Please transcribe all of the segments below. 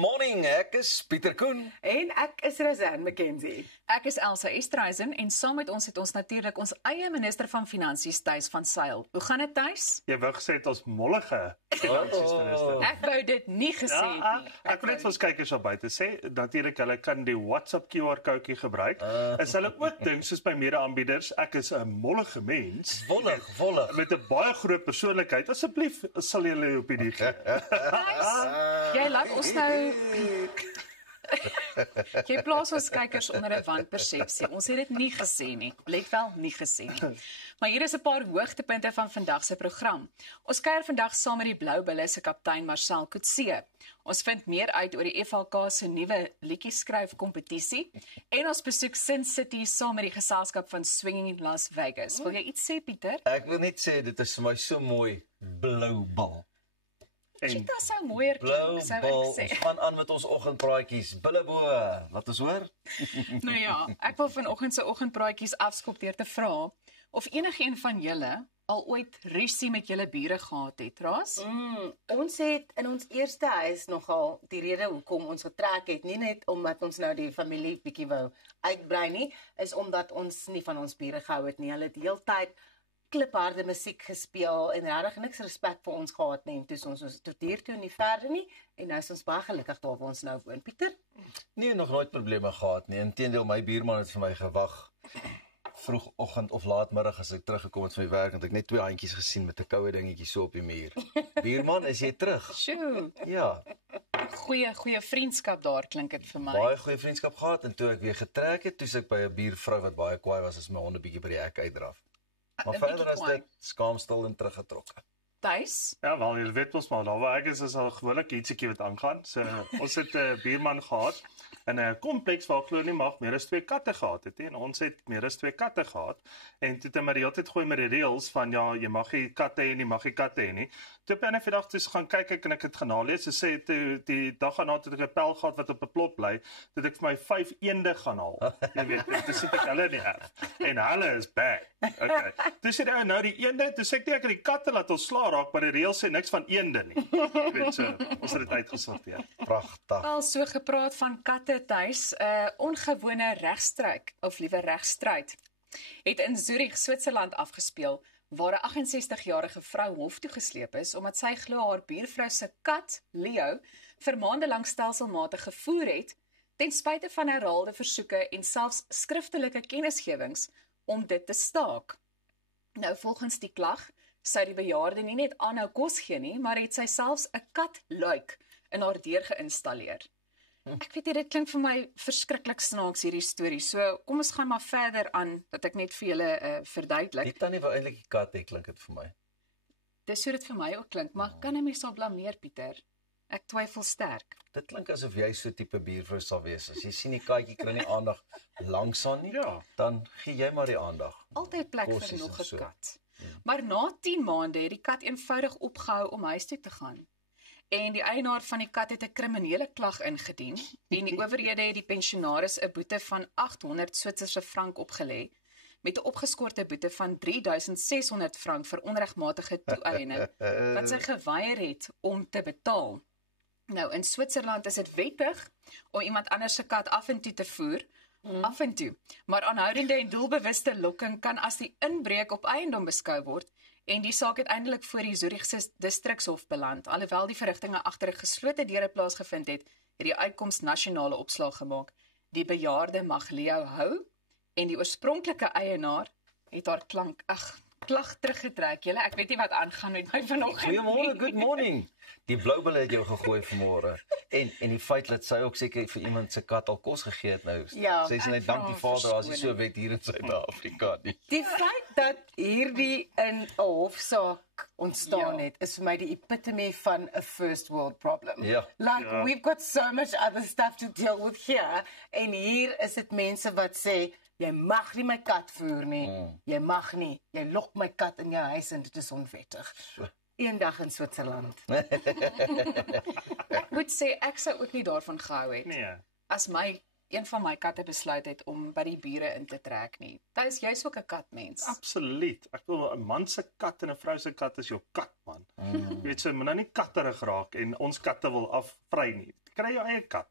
morning, ek is Pieter Koen. En ek is Razan McKenzie. Ek is Elsa Estreisen en saam met ons het ons natuurlik ons eie minister van Finansies Thys van Sail. Hoe gaan dit Thys? Jy wou gesê het ons mollige finansiesminister. Ek wou dit nie gesê het nie. Ek wil net vir ons kykers op buite sê, natuurlik hulle kan die WhatsApp QR-koodjie gebruik. Is hulle ook dink soos by mede-aanbieders, ek is 'n mollige mens. Volg. Met 'n baie groot persoonlikheid. Asseblief sal julle op die gee. Jy laat ons nou Jy plaas ons kykers onder 'n wanpersepsie. Ons het dit nie gesê nie. Let wel, nie gesê nie. Maar hier is 'n paar hoogtepunte van vandag se program. Ons kuier vandag saam met die Blou Bulle se kaptein Marcel Coetzee. Ons vind meer uit oor die FHK se nuwe liedjieskryf kompetisie en ons besoek Sin City saam met die geselskap van Swinging Las Vegas. Wil jy iets sê, Pieter? Ek wil net sê dit is vir my so mooi blou bal. Cheetah sou mooier Blou klink, sou bal. ek sê. Ons gaan aan met ons oggendpraatjies. Bullebo, laat ons hoor. Nou ja, ek wil vanoggend se oggendpraatjies afskop deur te vra of enigiemand van julle al ooit rusie met julle bure gehad het, Ras? Ons het in ons eerste huis nogal die rede hoekom ons getrek het, nie net omdat ons nou die familie bietjie wou uitbrei nie, is omdat ons nie van ons bure gehou het nie. Hulle het heeltyd klipharde musiek gespeel en regtig niks respek vir ons gehad nie. En toe ons tot hier toe nie verder nie en nou is ons baie gelukkig daar waar ons nou woon. Pieter? Nee, nog nooit probleme gehad nie. Inteendeel, my buurman het vir my gewag vroegoggend of laatmiddag as ek teruggekom het van die werk en ek net twee handjies gesien met 'n koue dingetjie so op die muur. Buurman, is jy terug? Sjoe, Ja, goeie vriendskap daar klink dit vir my. baie goeie vriendskap gehad en toe ek weer getrek het, toe ek by 'n buurvrou wat baie kwaai was as my honde bietjie by die hek uitdraf. Maar 'n verder bietjie is kwaai. dit skaamstil en teruggetrokke. Thys? Ja, wel, jy weet ons maar, daar waar ek is al gewoonlik ietsiekie wat aangaan. So, ons het 'n buurman gehad in 'n kompleks waar glo nie mag meer as 2 katte gehad het nie. En ons het meer as 2 katte gehad. En toe het hy maar die hele tyd gooi met die reëls van ja, jy mag nie katte hê nie, mag nie katte hê nie. Toe op 'n vandag toe gaan kyk ek en ek het genalees. Sy sê toe die dag daarna toe ek 'n pel gehad wat op 'n plot bly, toe ek vir my 5 eende gaan haal. Jy weet, dis sit ek hulle nie af. En hulle is bad. Okay. Toe sê hy nou die eende, toe sê ek nie ek het die katte laat ons sla raak, maar die reëls sê niks van eende nie. Jy weet so, ons het dit uitgesorteer. Pragtig. Al so gepraat van katte Thys, 'n ongewone regstryk of liewer regstryd het in Zurich, Switserland afgespeel waar 'n 68-jarige vrou hof toe gesleep is omdat sy glo haar buurvrou se kat, Leo, vir maande lank stelselmatig gevoer het ten spyte van herhaalde versoeke en selfs skriftelike kennisgewings om dit te staak. Nou volgens die klag sou die bejaarde nie net aanhou kos gee nie, maar het sy selfs 'n katluik in haar deur geïnstalleer. Ek weet nie, dit klink vir my verskriklik snaaks hierdie storie. So kom ons gaan maar verder aan dat ek net vir julle verduidelik. Die tannie wou eintlik die kat hê, klink dit vir my. Dis hoe dit vir my ook klink, maar kan 'n mens al blameer, Pieter? Ek twyfel sterk. Dit klink asof jy so tipe buurvrou sal wees. As jy sien die katjie kry nie aandag langsaan nie, Ja. dan gee jy maar die aandag. Altyd plek vir Kossies nog en so. 'n kat. Maar na 10 maande het die kat eenvoudig opgehou om huis toe te gaan. En die eienaar van die kat het 'n kriminele klag ingedien en die owerhede het die pensionaris 'n boete van 800 Switserse frank opgelê met 'n opgeskorte boete van 3600 frank vir onregmatige toe-eiening wat sy geweier het om te betaal. Nou in Switserland is dit wettig om iemand anders se kat af en toe te voer, af en toe. Maar aanhoudende en doelbewuste lokking kan as die inbreuk op eiendom beskou word en die saak het uiteindelik voor die Zurichse distrikshof beland. Alhoewel die verrigtinge agter 'n geslote deure plaasgevind het, het die uitkoms nasionale opslag gemaak. Die bejaarde mag Leo hou en die oorspronklike eienaar het haar klag teruggetrek. Julle, ek weet nie wat aangaan met my vanoggend. Goeiemôre, good morning. Die Blou Bulle het jou gegooi vanmôre. En die feit dat sy ook seker vir iemand se kat al kos gegee het nou. Ja, Sy sê net dank die Vader as hy so wet hier in Suid-Afrika nie. Die feit dat hierdie in 'n hofsaak ontstaan het, is vir my die epitome van 'n first world problem. Ja. Like, we've got so much other stuff to deal with here, en hier is dit mense wat sê, jy mag nie my kat voer nie, jy mag nie, jy lok my kat in jou huis en dit is onwettig. Eendag in Switserland. Ek moet sê, ek sou ook nie daarvan gehou het. Nee. As een van my katte besluit het om by die bure in te trek nie. Jy's ook 'n katmens. Absoluut. Ek wil 'n man se kat en 'n vrou se kat is jou kat, man. Jy weet, so moet nou nie katterig raak en ons katte wil afvry nie. kry jou eie kat.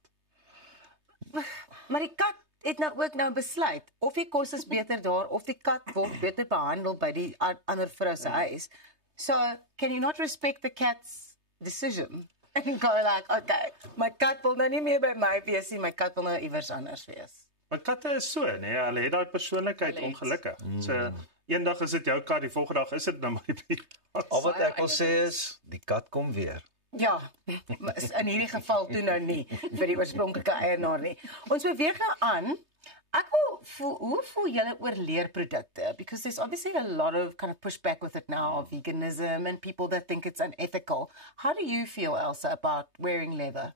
Maar die kat het nou ook besluit of die kos is beter daar of die kat word beter behandel by die ander vrou se huis. So, can you not respect the cat's decision? And go like, okay, my kat wil nou nie meer by my wees nie, my kat wil nou iewers anders wees. Maar katte is so, nee, hulle het daai persoonlikheid ongelukkig. So eendag is dit jou kat, die volgende dag is dit nou maar die buurman. Al wat ek wil sê is, die kat kom weer. Ja, maar in hierdie geval toe nou nie vir die oorspronklike eienaar nie. Ons beweeg nou aan. Ek wil hoe voel julle oor leerprodukte? Because there's obviously a lot of kind of pushback with it now, veganism and people that think it's unethical. How do you feel, Elsa, about wearing leather?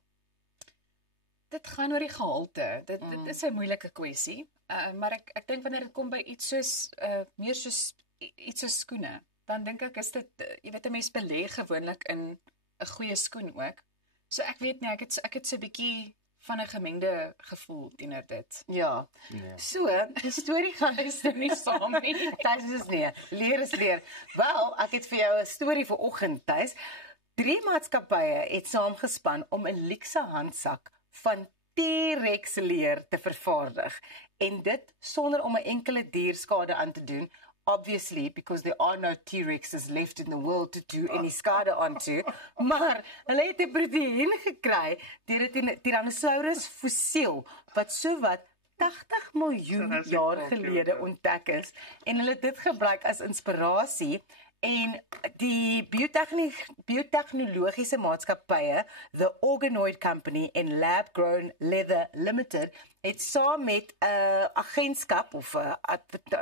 Dit gaan oor die gehalte. Dit is 'n moeilike kwessie. Maar ek dink wanneer dit kom by iets soos meer soos iets soos skoene, dan dink ek is dit jy weet 'n mens belê gewoonlik in 'n goeie skoen ook. So ek weet nie, ek het so 'n bietjie van 'n gemengde gevoel teenoor dit. Ja. So, die storie gaan Is nie saam nie. Thys is nee, leer is leer. Wel, ek het vir jou 'n storie vir oggend, Thys. 3 maatskappye het saamgespan om 'n luukse handsak van T-Rex leer te vervaardig en dit sonder om 'n enkele dier skade aan te doen. Obviously, because there are no T-Rexes left in the world to do any skade onto. Maar hulle het 'n proteïen gekry deur 'n Tyrannosaurus fossiel wat sowat 80 miljoen jaar gelede ontdek is en hulle het dit gebruik as inspirasie en die biotechnologiese maatskappye, The Organoid Company en Lab Grown Leather Limited, het saam met 'n agentskap of 'n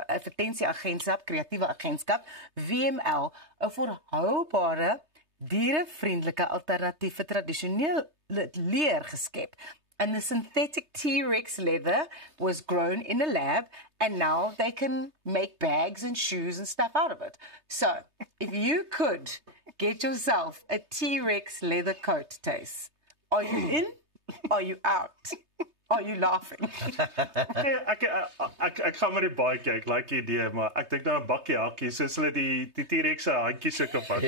advertensieagentskap, kreatiewe agentskap, VML, 'n volhoubare dierevriendelike alternatief vir tradisionele leer geskep. And the synthetic T-Rex leather was grown in a lab, and now they can make bags and shoes and stuff out of it. So, if you could get yourself a T-Rex leather coat, Tace, are you in? Are you out? Are you laughing? Nee, ek gaan maar die baie kyk, like idee, maar ek dink nou 'n bakkie hakkies, soos hulle die T-Rex se handjies sulke vat.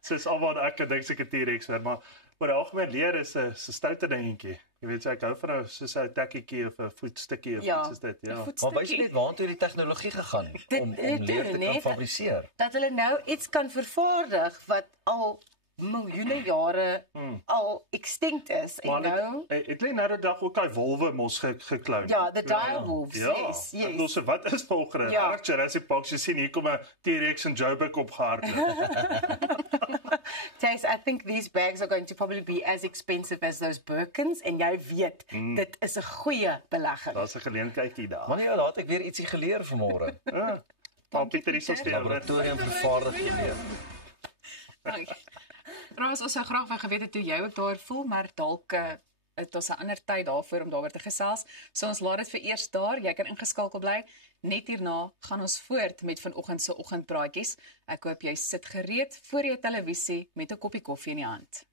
Soos alwaar ek dink seker T-Rex weer, maar oor die algemeen leer is 'n stoute dingetjie. Jy weet, ek hou van soos 'n tekkietjie of 'n voetstukkie of iets soos dit, ja. Maar wys net waartoe die tegnologie gegaan om leer te kan fabriseer. Dat hulle nou iets kan vervaardig wat al miljoene jare al extinct is en nou het lê nou die dag ook daai wolwe mos gekloon. Ja, the direwolves, yes. Ek bedoel, so wat is volgende? Ja. Jurassic Park, jy sien hier kom 'n T-Rex en Joburg opgehardloop. Tace, I think these bags are going to probably be as expensive as those Birkins en jy weet, dit is 'n goeie belegging. Daar's 'n geleentheidjie daar. Maar nee, laat ek weer ietsie geleer vanmôre. Maar Pieter is ons Laboratorium vervaardig geleer. Trouwens, ons sou graag wou geweet het hoe jy ook daar voel, maar dalk het ons 'n ander tyd daarvoor om daaroor te gesels. So ons laat dit vir eers daar. Jy kan ingeskakel bly. Net hierna gaan ons voort met vanoggend se oggendpraatjies. Ek hoop jy sit gereed voor jou televisie met 'n koppie koffie in die hand.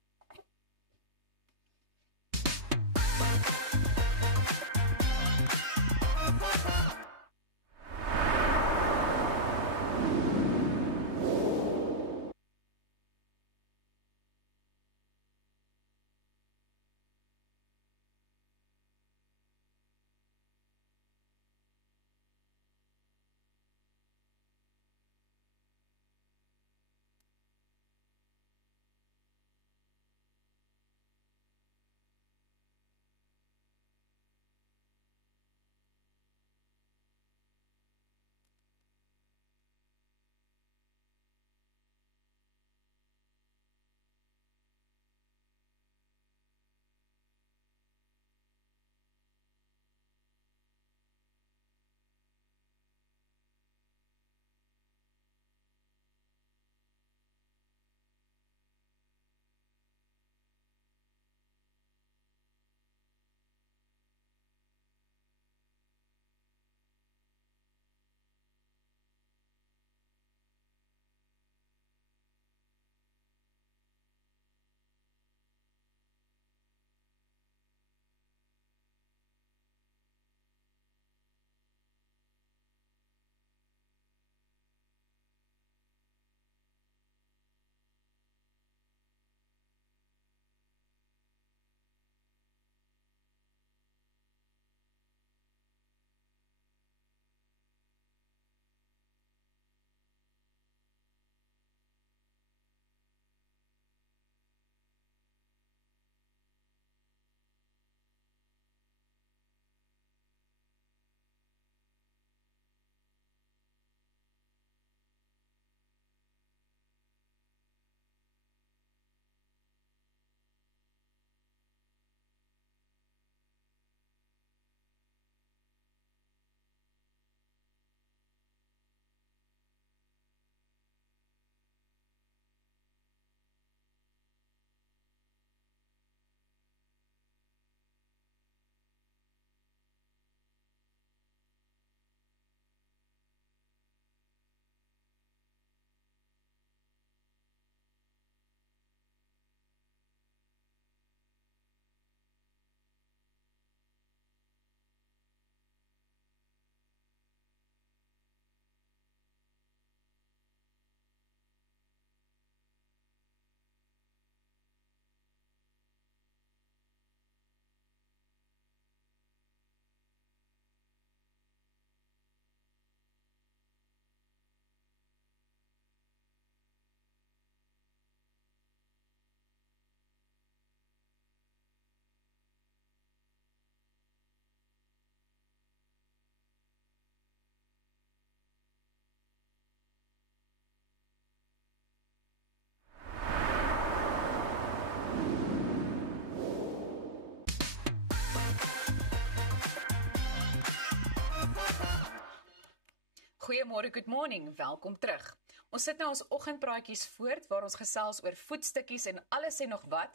Goeiemôre, good morning, welkom terug. Ons sit nou ons oggendpraatjies voort waar ons gesels oor voetstukkies en alles en nog wat.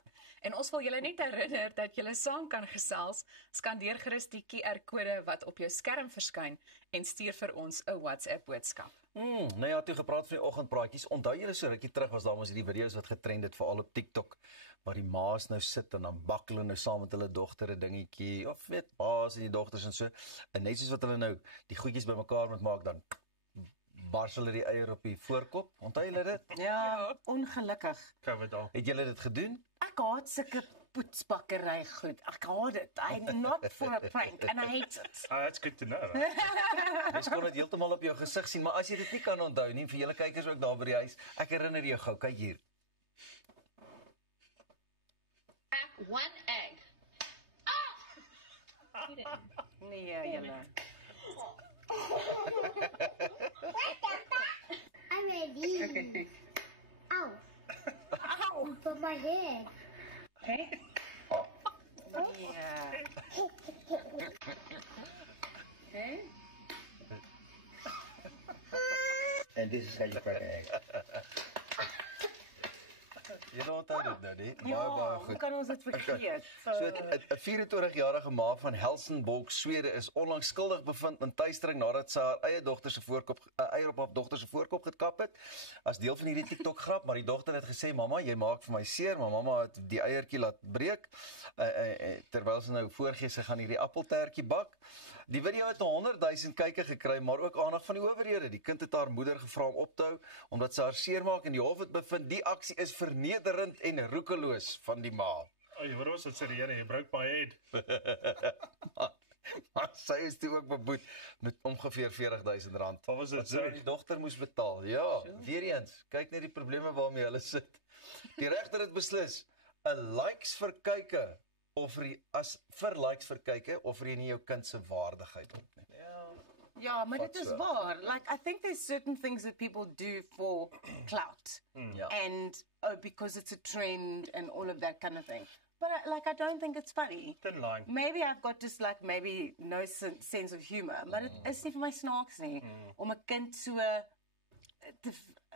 En ons wil julle net herinner dat julle saam kan gesels. Skandeer gerus die QR-kode wat op jou skerm verskyn en stuur vir ons 'n WhatsApp boodskap. Nou ja, toe gepraat van die oggendpraatjies. Onthou julle so rukkie terug was daar mos hierdie video's wat getrend het veral op TikTok waar die ma's nou sit en dan bak hulle nou saam met hulle dogter 'n dingetjie of weet pa's en die dogters en so. En net soos wat hulle nou die goedjies bymekaar moet maak dan bars hulle die eier op die voorkop. Onthou julle dit? Ja, ongelukkig. Cover daar. Het julle dit gedoen? Ek haat sulke poetsbakkery goed. Ek haat dit. I'm not for a prank and I hate it. That's good to know. Mens kon dit heeltemal op jou gesig sien, maar as jy dit nie kan onthou nie, vir julle kykers ook daar by die huis, ek herinner jou gou, kyk hier. Crack 1 egg. Nee, julle. I'm ready. Okay. Ow. Ow. But my head. Okay. Ja. Okay. And this is how you crack an egg. Jy onthou dit nou, nie? Ja, Baie hoe goed. kan ons dit vergeet? So 'n 24-jarige ma van Helsingborg, Swede is onlangs skuldig bevind in tuistering nadat sy haar eie dogter se voorkop eier op haar dogter se voorkop gekap het as deel van hierdie TikTok grap, maar die dogter het gesê mamma, jy maak vir my seer, maar mamma het die eiertjie laat breek terwyl sy nou voorgee sy gaan hierdie appeltertjie bak. Die video het 100,000 kykke gekry, maar ook aandag van die owerhede. Die kind het haar moeder gevra om op te hou omdat sy haar seermaak en die hof het bevind die aksie is vernederend en roekeloos van die ma. Oh, jy was dit serieus, jy broke my head. Maar sy is toe ook beboet met ongeveer R40,000. Wat was dit, Wat sy die dogter moes betaal. Ja, weer eens, kyk net die probleme waarmee hulle sit. Die regter het beslis 'n likes vir kyke vir likes vir kyke offer jy nie jou kind se waardigheid op nie. Ja, maar dit is so. waar. Like, I think there's certain things that people do for clout. Ja. And because it's a trend and all of that kind of thing. But I don't think it's funny. Thin line. Maybe I've got just like maybe no sense of humor, maar dit is nie vir my snaaks nie om 'n kind so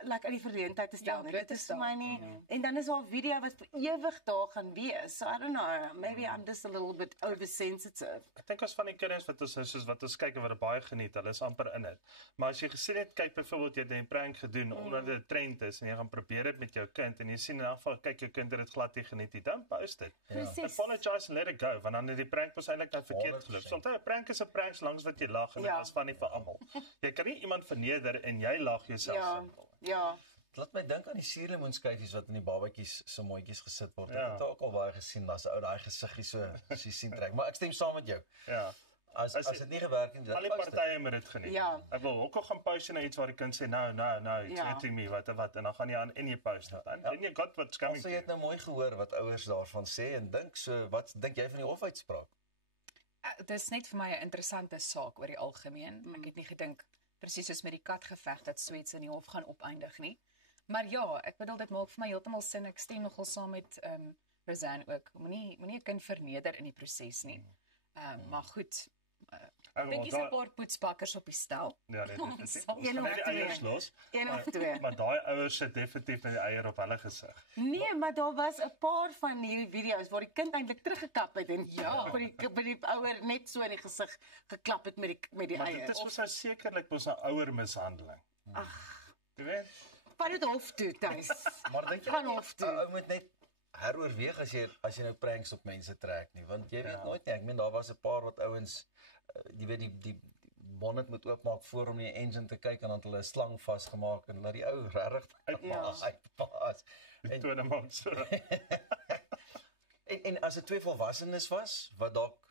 like aan die verleentheid te stel Ja, nie. bloot Dit te is vir my nie. En dan is daar 'n video wat vir ewig daar gaan wees. So I don't know, maybe I'm just a little bit oversensitive. Ek dink ons van die kinders wat ons soos wat ons kyk en wat dit baie geniet, hulle is amper in dit. Maar as jy gesien het, kyk byvoorbeeld jy het 'n prank gedoen omdat dit 'n trend is en jy gaan probeer dit met jou kind en jy sien in 'n geval kyk jou kind het dit glad nie geniet nie, dan post dit. Presies. Apologize and let it go, want dan het die prank mos eintlik nou verkeerd geloop. 100%. So onthou 'n prank is 'n prank solank wat jy lag en dit Ja. is van nie vir almal. Jy kan nie iemand verneder en jy lag jouself Ja, simpel. ja. Laat my dink aan die suurlemoenskyfies wat in die babatjies se mondjies gesit word. Ja. Ek het ook al baie gesien, daar's 'n ou daai gesiggie so as jy sien trek. Maar ek stem saam met jou. Ja. As As dit nie gewerk het nie, Al die dan post dit. partye moet dit geniet. Ja. Ek wil ook al gaan post na iets waar die kind sê no, it's Ja. hurting me, wat en dan gaan jy aan en jy post dit. En jy got what's coming So to jy het you. nou mooi gehoor wat ouers daarvan sê en dink so, wat dink jy van die hofuitspraak? Dit is net vir my 'n interessante saak oor die algemeen. Ek het nie gedink presies soos met die katgeveg dat Swets in die hof gaan opeindig nie. Maar ja, ek bedoel dit maak vir my heeltemal sin. Ek stem nogal saam met Roseanne ook. Moenie 'n kind verneder in die proses nie. Maar goed, Ek dink jy's 'n paar poetsbakkers op die stel. Ja, nee, dit is Sal- Een of net die twee. eiers los. Een of twee. Maar daai ouers sit definitief met die eier op hulle gesig. Nee, maar daar was 'n paar van hierdie video's waar die kind eintlik teruggekap het en Ja. by die ouer net so in die gesig geklap het met die Maar eier. dit is mos nou sekerlik mos 'n ouer mishandeling. Ag, Jy weet? vat dit hof toe, Tuis. Maar dink jy Gaan hof toe. ou moet net heroorweeg as jy nou pranks op mense trek nie, want jy weet nooit nie. Ek meen daar was 'n paar wat ouens jy weet die bonnet moet oopmaak voor om die engine te kyk en dan het hulle 'n slang vasgemaak en laat die ou regtig uitpaas. Die tweede maand so. En as dit twee volwassenes was wat dalk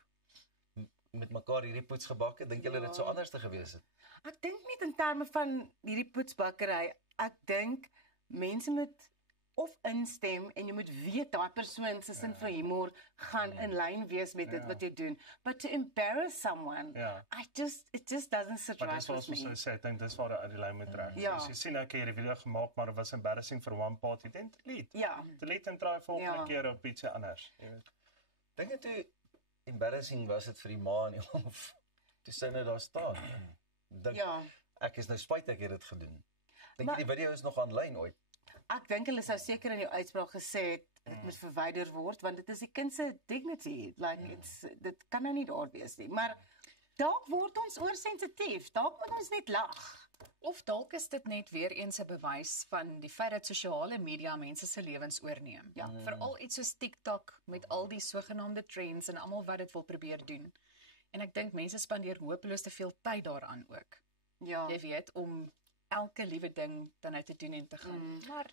met mekaar hierdie poets gebak het, dink julle dit sou anders te gewees het? Ek dink nie in terme van hierdie poetsbakkery. Ek dink mense moet of instem en jy moet weet daai persoon se sin van humor gaan in lyn wees met dit wat jy doen. But to embarrass someone, Ja. it just doesn't sit Maar right dis wat with ons me. moet sê, ek dink dis waar die lyn moet trek. Ja. So, as jy sien ek het hierdie video gemaak, maar dit was embarrassing for one party, then delete. Ja. Delete en try volgende Ja. keer op iets anders. Jy weet. Dink dit hoe embarrassing was dit vir die ma en die hof toe sy nou daar staan. Dink Ja. Ek is nou spyt ek het dit gedoen. Dink Maar- jy die video is nog aanlyn ooit? Ek dink hulle sou seker in die uitspraak gesê het dit moet verwyder word want dit is die kind se dignity. Like dit kan nou nie daar wees nie. Maar dalk word ons oorsensitief. Dalk moet ons net lag. Of dalk is dit net weer eens 'n bewys van die feit dat sosiale media mense se lewens oorneem. Ja, veral iets soos TikTok met al die sogenaamde trends en almal wat dit wil probeer doen. En ek dink mense spandeer hopeloos te veel tyd daaraan ook. Ja. Jy weet, om elke liewe ding dan uit te doen en te gaan. Maar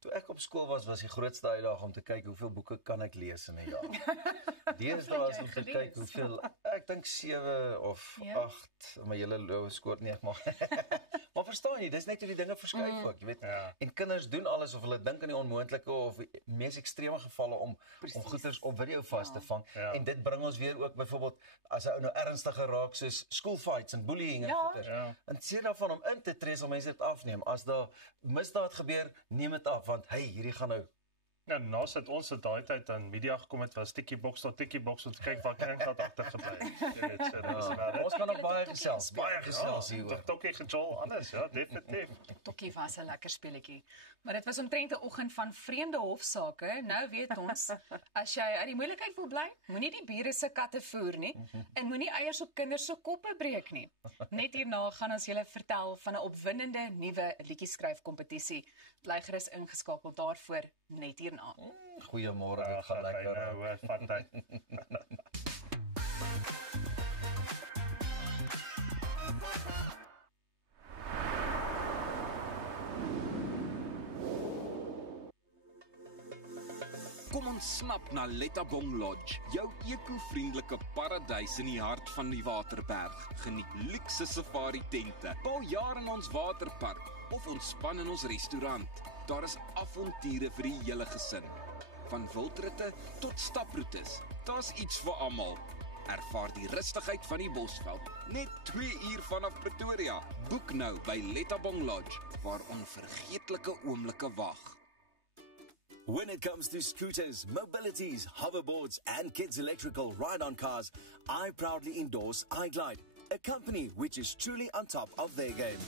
Toe ek op skool was die grootste uitdaging om te kyk hoeveel boeke kan ek lees in 'n jaar. Deesdae is om te gelees? kyk hoeveel, ek dink 7 of Ja. 8, my hele lowe skoor nie ek maar. Maar verstaan jy, dis net hoe die dinge verskuif ook, jy weet. Ja. En kinders doen alles of hulle dink aan die onmoontlike of die mees ekstreme gevalle om goeders op video vas te vang. Ja. En dit bring ons weer ook byvoorbeeld as 'n ou nou ernstiger raak soos schoolfights en bullying en Ja. goeders. Ja. En sê daarvan om in te tree sal mense dit afneem. As daar misdaad gebeur, neem dit af want hey, hierdie gaan nou Ja, naas dat ons het daai tyd aan media gekom het, was Tikkie Box tot Tikkie Box om te kyk waar kringgat agtergebly het. Jy weet, so, dis maar ons kan nog baie Tikkie gesels, speel. baie gesels hieroor. Tikkie gejol anders, ja, definitief. Tokkie was 'n lekker speletjie. Maar dit was omtrent 'n oggend van vreemde hofsaake. Nou weet ons, as jy uit die moeilikheid wil bly, moenie die bure se katte voer nie en moenie eiers op kinders se koppe breek nie. Net hierna gaan ons julle vertel van 'n opwindende nuwe liedjieskryf kompetisie. Bly gerus ingeskakel daarvoor net hierna. Goeiemôre, dit gaan lekker. Nou, vat hy. Kom ons snap na Lettabong Lodge, jou eco-vriendelike paradys in die hart van die Waterberg. Geniet luukse safari tente, bou jaar in ons waterpark of ontspan in ons restaurant. Daar is avonture vir die hele gesin. Van wildritte tot staproetes, daar's iets vir almal. Ervaar die rustigheid van die Bosveld, net 2 uur vanaf Pretoria. Boek nou by Lettabong Lodge, waar onvergeetlike oomblikke wag. When it comes to scooters, mobilities, hoverboards, and kids' electrical ride-on cars, I proudly endorse iGlide, a company which is truly on top of their game.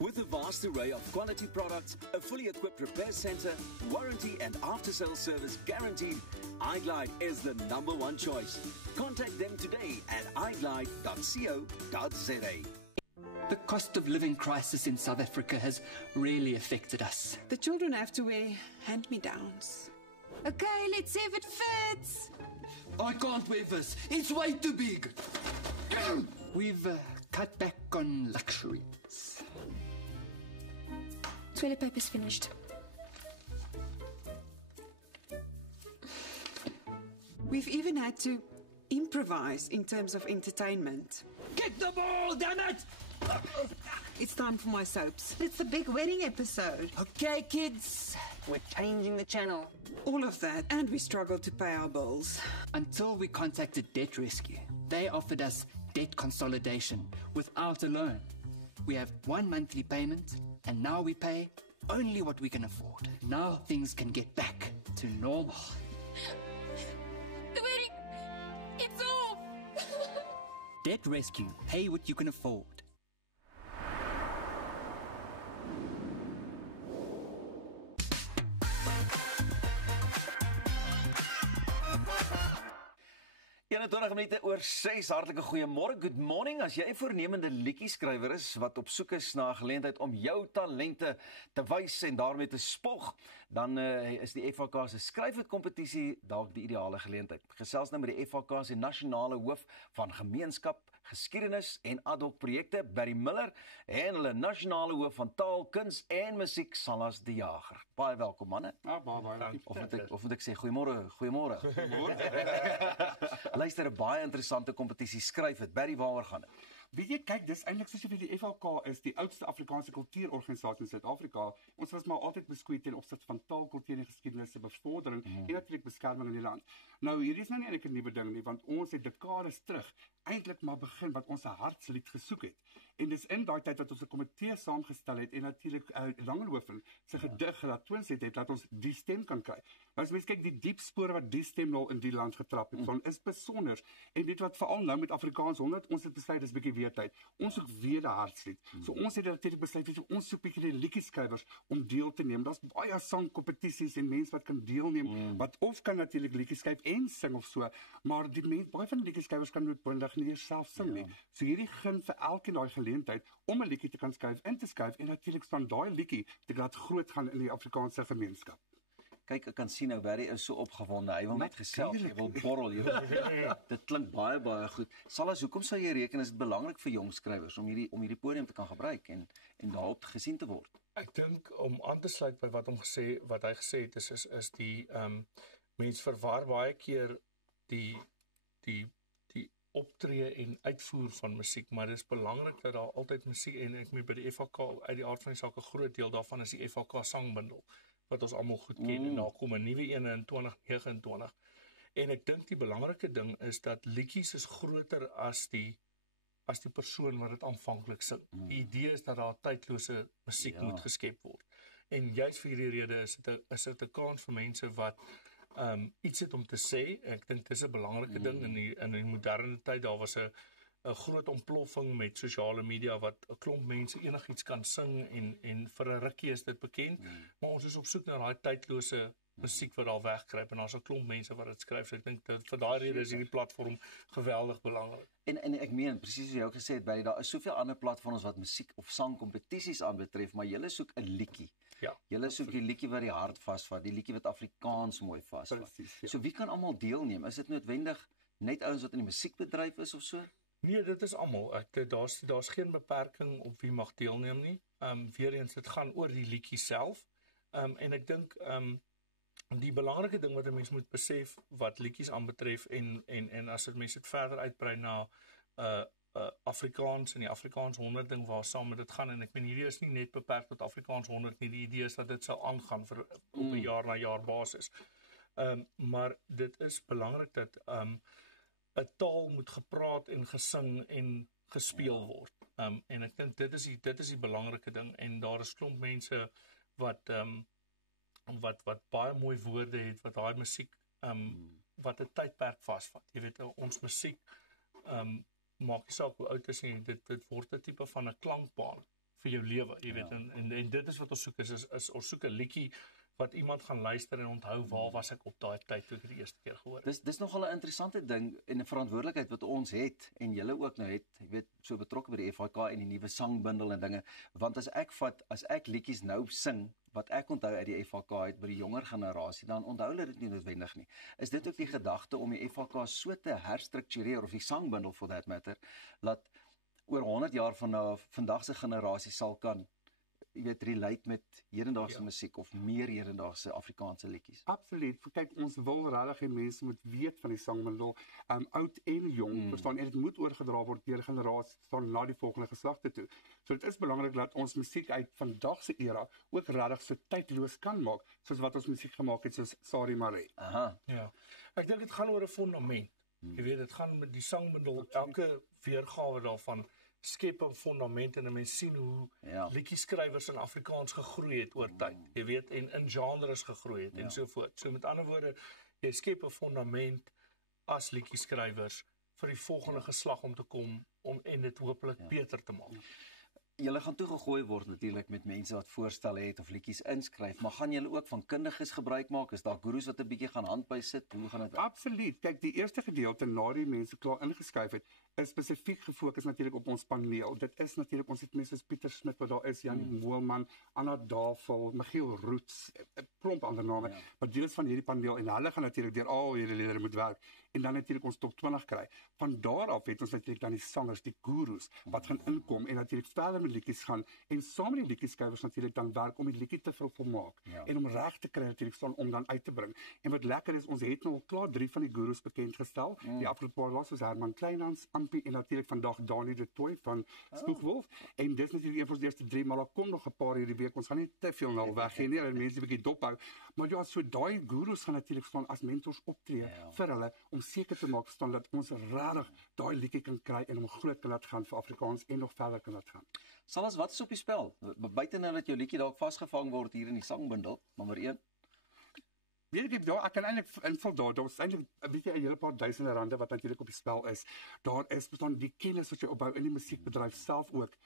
With a vast array of quality products, a fully equipped repair center, warranty and after-sale service guaranteed, iGlide is the #1 choice. Contact them today at iglide.co.za. The cost of living crisis in South Africa has really affected us. The children have to wear hand-me-downs. Okay, let's see if it fits. I can't wear this. It's way too big. We've cut back on luxuries. Toilet paper's finished. We've even had to improvise in terms of entertainment. Kick the ball, damn it! It's time for my soaps. It's the big wedding episode. Okay, kids, we're changing the channel. All of that, and we struggled to pay our bills. Until we contacted Debt Rescue. They offered us debt consolidation without a loan. We have 1 monthly payment, and now we pay only what we can afford. Now things can get back to normal. The wedding! It's off! Debt Rescue. Pay what you can afford. Ja, 21 minute oor 6. Hartlike goeiemôre. Good morning. As jy 'n voornemende liedjieskrywer is wat op soek is na 'n geleentheid om jou talente te wys en daarmee te spog, dan is die FHK se skryfhit kompetisie dalk die ideale geleentheid. Gesels nou met die FHK se nasionale hoof van gemeenskap, geskiedenis en ad hoc projekte, Barry Miller, en hulle nasionale hoof van taal, kuns en musiek, Salas die Jager. Baie welkom manne. Ja, baie. Of moet ek sê goeiemôre, goeiemôre. Luister, 'n baie interessante kompetisie skryf het. Barry, waaroor gaan dit? Weet jy, kyk, dis eintlik soos jy weet, die FHK is die oudste Afrikaanse kultuurorganisasie in Suid-Afrika. Ons was maar altyd beskoei ten opsigte van taal, kultuur en geskiedenis se bevordering en natuurlik beskerming in die land. Nou, hierdie is nou nie eintlik 'n nuwe ding nie, want ons het dekades terug eintlik maar begin wat ons 'n hartslied gesoek het. En dis in daai tyd wat ons 'n komitee saamgestel het en natuurlik Langehoven se gedig laat toons het dat ons die stem kan kry. Nou as mens kyk die diep spore wat die stem nou in die land getrap het, van is besonder. En weet wat veral nou met Afrikaans 100, ons het besluit dis bietjie weer tyd. Ons soek weer 'n hartslied. So ons het natuurlik besluit ons soek bietjie die liedjieskrywers om deel te neem. Daar's baie sangkompetisies en mense wat kan deelneem wat of kan natuurlik liedjies skryf en sing of so, maar die mense baie van die liedjieskrywers kan noodwendig nie eers self sing nie. So hierdie gun vir elkeen daai geleentheid om 'n liedjie te kan skryf, in te skryf en natuurlik staan daai liedjie te laat groot gaan in die Afrikaanse gemeenskap. Kyk, ek kan sien nou Barry is so opgewonde. Hy wil net gesels, hy wil borrel. Dit klink baie goed. Salas, hoekom sou jy reken is dit belangrik vir jong skrywers om hierdie podium te kan gebruik en daarop gesien te word? Ek dink om aan te sluit by wat hy gesê het is die mens verwar baie keer die optree en uitvoer van musiek, maar dit is belangrik dat daar altyd musiek en ek meen by die FHK uit die aard van die saak 'n groot deel daarvan is die FHK sangbundel wat ons almal goed ken en daar kom 'n nuwe een in 2029. En ek dink die belangrike ding is dat liedjies is groter as die persoon wat dit aanvanklik sing. Die idee is dat daar tydlose musiek moet geskep word. En juist vir hierdie rede is dit 'n kans vir mense wat iets het om te sê. Ek dink dis 'n belangrike ding in die moderne tyd. Daar was 'n groot ontploffing met sosiale media wat 'n klomp mense enigiets kan sing en vir 'n rukkie is dit bekend, maar ons is op soek na daai tydlose musiek wat daar wegkruip en daar's 'n klomp mense wat dit skryf. So ek dink dat vir daai rede is hierdie platform geweldig belangrik. En ek meen presies soos jy ook gesê het, by daar is soveel ander platforms wat musiek of sangkompetisies aanbetref, maar julle soek 'n liedjie. Ja. Julle soek die liedjie wat die hart vasvat, die liedjie wat Afrikaans mooi vasvat. Presies, So wie kan almal deelneem? Is dit noodwendig net ouens wat in die musiekbedryf is of so? Nee, dit is almal. Daar's geen beperking op wie mag deelneem nie. Weer eens dit gaan oor die liedjie self. En ek dink die belangrike ding wat 'n mens moet besef wat liedjies aanbetref en as dit mense dit verder uitbrei na Afrikaans en die Afrikaans 100 ding waar saam met dit gaan en ek meen hierdie is nie net beperk tot Afrikaans 100 nie. Die idee is dat dit sal aangaan vir op 'n jaar na jaar basis. Maar dit is belangrik dat 'n taal moet gepraat en gesing en gespeel word. En ek dink dit is die belangrike ding en daar is klomp mense wat baie mooi woorde het wat daai musiek wat 'n tydperk vasvat. Jy weet ons musiek maak nie saak hoe oud is nie, dit word 'n tipe van 'n klankbaan vir jou lewe, jy weet en dit is wat ons soek is ons soek 'n liedjie wat iemand gaan luister en onthou waar was ek op daai tyd toe ek die eerste keer gehoor het. Dis nogal 'n interessante ding en 'n verantwoordelikheid wat ons het en julle ook nou het, jy weet, so betrokke by die FHK en die nuwe sangbundel en dinge, want as ek liedjies nou sing wat ek onthou uit die FHK uit by die jonger generasie, dan onthou hulle dit nie noodwendig nie. Is dit ook die gedagte om die FHK so te herstruktureer of die sangbundel for that matter, dat oor 100 jaar van nou vandag se generasie sal kan jy weet relate met hedendaagse musiek of meer hedendaagse Afrikaanse liedjies? Absoluut. Kyk, ons wil regtig hê mense moet weet van die sangbundel, oud en jong, verstaan, en dit moet oorgedra word deur generasies van na die volgende geslagte toe. So dit is belangrik dat ons musiek uit vandag se era ook regtig so tydloos kan maak, soos wat ons musiek gemaak het soos Sari Marie. Aha. Ja. Ek dink dit gaan oor 'n fondament. Jy weet, dit gaan met die sangbundel, elke weergawe daarvan skep 'n fondament en mense sien hoe liedjieskrywers in Afrikaans gegroei het oor tyd. Jy weet, en in genres gegroei het en so voort. So met ander woorde, jy skep 'n fondament as liedjieskrywers vir die volgende geslag om te kom en dit hopelik beter te maak. Julle gaan toegegooi word natuurlik met mense wat voorstelle het of liedjies inskryf, maar gaan julle ook van kundiges gebruik maak? Is daar gurus wat 'n bietjie gaan handby sit? Hoe gaan dit? Absoluut. Kyk, die eerste gedeelte na die mense klaar ingeskryf het, is spesifiek gefokus natuurlik op ons paneel. Dit is natuurlik ons het mense soos Pieter Smit wat daar is, Janie Moelman, Anna Davel, Michiel Roots, 'n klomp ander name, wat deel is van hierdie paneel en hulle gaan natuurlik deur al hierdie liedere moet werk en dan natuurlik ons top 20 kry. Van daar af het ons natuurlik dan die sangers, die gurus wat gaan inkom en natuurlik verder met liedjies gaan en saam met die liedjieskrywers natuurlik dan werk om die liedjie te vervolmaak en om reg te kry natuurlik staan om dan uit te bring. En wat lekker is, ons het nou al klaar 3 van die gurus bekend gestel. Die afgelope paar was soos Herman Kleinhans, Stampie en natuurlik vandag Dani de Tooi van Spoegwolf. En dis natuurlik een van ons eerste 3, maar daar kom nog 'n paar hierdie week. Ons gaan nie te veel nou weg nie, dat mense 'n bietjie dop hou. Maar ja, so daai gurus gaan natuurlik staan as mentors optree vir hulle om seker te maak staan dat ons regtig daai liedjie kan kry en om groot kan laat gaan vir Afrikaans en nog verder kan laat gaan. Salas, wat is op die spel? Buite nou dat jou liedjie dalk vasgevang word hier in die sangbundel, nommer 1. Weet ek kan eintlik invul daar is eintlik 'n bietjie 'n hele paar duisende rande wat natuurlik op die spel is. Daar is bestaan die kennis wat jy opbou in die musiekbedryf self ook.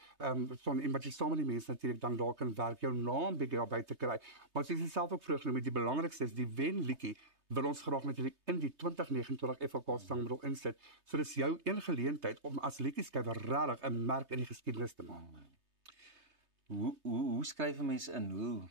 Bestaan en wat jy saam met die mense natuurlik dan daar kan werk, jou naam bietjie daarby te kry. Maar soos jy self ook vroeg genoem het, die belangrikste is die wenliedjie wil ons graag natuurlik in die 2029 FHK sangbundel insit. So dis jou een geleentheid om as liedjieskrywer regtig 'n merk in die geskiedenis te maak. Hoe skryf 'n mens in? Hoe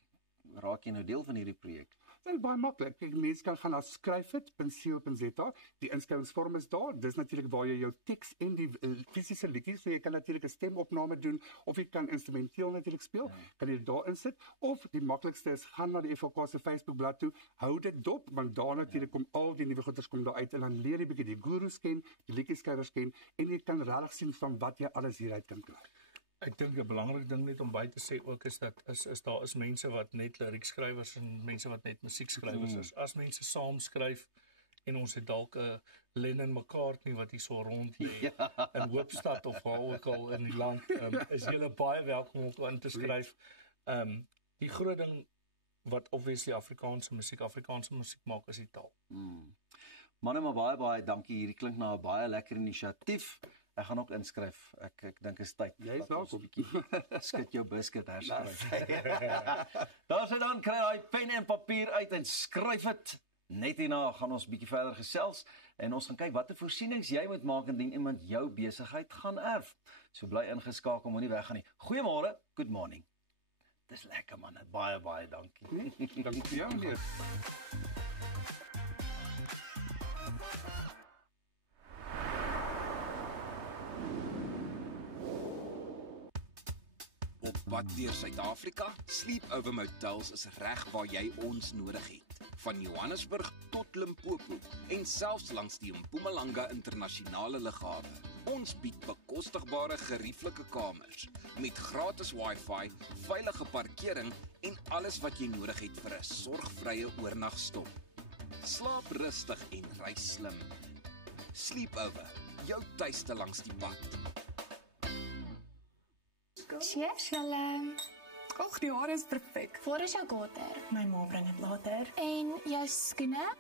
raak jy nou deel van hierdie projek? Dit is baie maklik. Kyk, mense kan gaan na skryfit.co.za. Die inskrywingsvorm is daar. Dis natuurlik waar jy jou teks en die fisiese liedjies, so jy kan natuurlik 'n stemopname doen of jy kan instrumenteel natuurlik speel. Kan jy dit daar insit of die maklikste is gaan na die FHK se Facebookblad toe. Hou dit dop want daar natuurlik kom al die nuwe goeders kom daar uit en dan leer jy bietjie die gurus ken, die liedjieskrywers ken en jy kan regtig sien van wat jy alles hieruit kan kry. Ek dink 'n belangrike ding net om by te sê ook is dat daar is mense wat net liriekskrywers en mense wat net musiekskrywers is. As mense saam skryf en ons het dalk 'n Lennon McCartney wat hier so rond lê in Hoopstad of waar ook al in die land, is julle baie welkom om in te skryf. Die groot ding wat obviously Afrikaanse musiek maak is die taal. Manne, maar baie dankie. Hierdie klink na 'n baie lekker inisiatief. Ek gaan ook inskryf. Ek dink is tyd. Jy is daar 'n bietjie skit jou biscuit herskryf. Daar sit dan kry hy pen en papier uit en skryf dit. Net hierna gaan ons bietjie verder gesels en ons gaan kyk watter voorsienings jy moet maak indien iemand jou besigheid gaan erf. So bly ingeskakel, moenie weggaan nie. Goeiemôre, good morning. Dis lekker man. Baie dankie. Dankie vir jou meneer. Op pad deur Suid-Afrika, Sleepover Motels is reg waar jy ons nodig het. Van Johannesburg tot Limpopo en selfs langs die Mpumalanga internasionale lughawe. Ons bied bekostigbare gerieflike kamers met gratis Wi-Fi, veilige parkering en alles wat jy nodig het vir 'n sorgvrye oornagstop. Slaap rustig en reis slim. Sleepover, jou tuiste langs die pad. Shalom. Och, die hare is perfek. Waar is jou kater? My ma bring dit later. En jou skoene?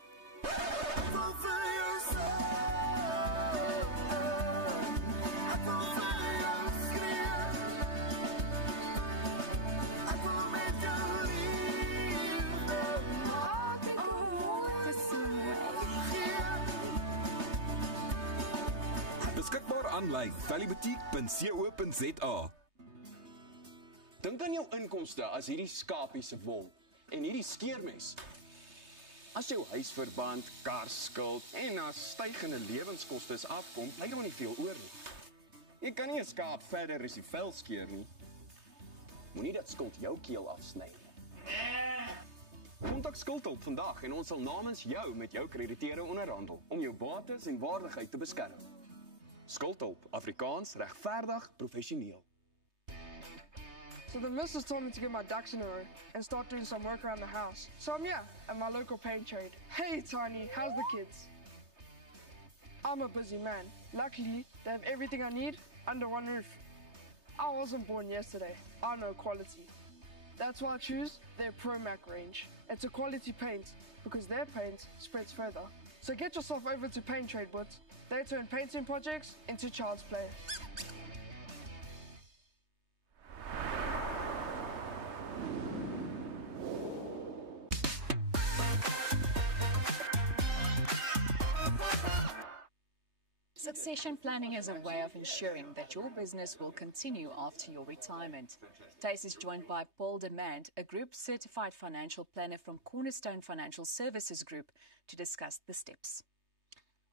Beskikbaar aanlyn, valleyboutiek.co.za. Dink aan jou inkomste as hierdie skapie se wol en hierdie skeermes. As jou huisverband, karskuld en na stygende lewenskoste afkom, bly daar nie veel oor nie. Jy kan nie 'n skaap verder as die vel skeer nie. Moenie dat skuld jou keel afsny nie. Kontak Skuldhulp vandag en ons sal namens jou met jou krediteure onderhandel om jou bates en waardigheid te beskerm. Skuldhulp, Afrikaans, regverdig, professioneel. So the missus told me to get my ducks in a row and start doing some work around the house. So I'm here at my local paint trade. Hey Tiny, how's the kids? I'm a busy man. Luckily, they have everything I need under one roof. I wasn't born yesterday. I know quality. That's why I choose their ProMac range. It's a quality paint because their paint spreads further. So get yourself over to Paint Trade, but they turn painting projects into child's play. Succession planning is a way of ensuring that your business will continue after your retirement. Tace is joined by Paul Demand, a group certified financial planner from Cornerstone Financial Services Group, to discuss the steps.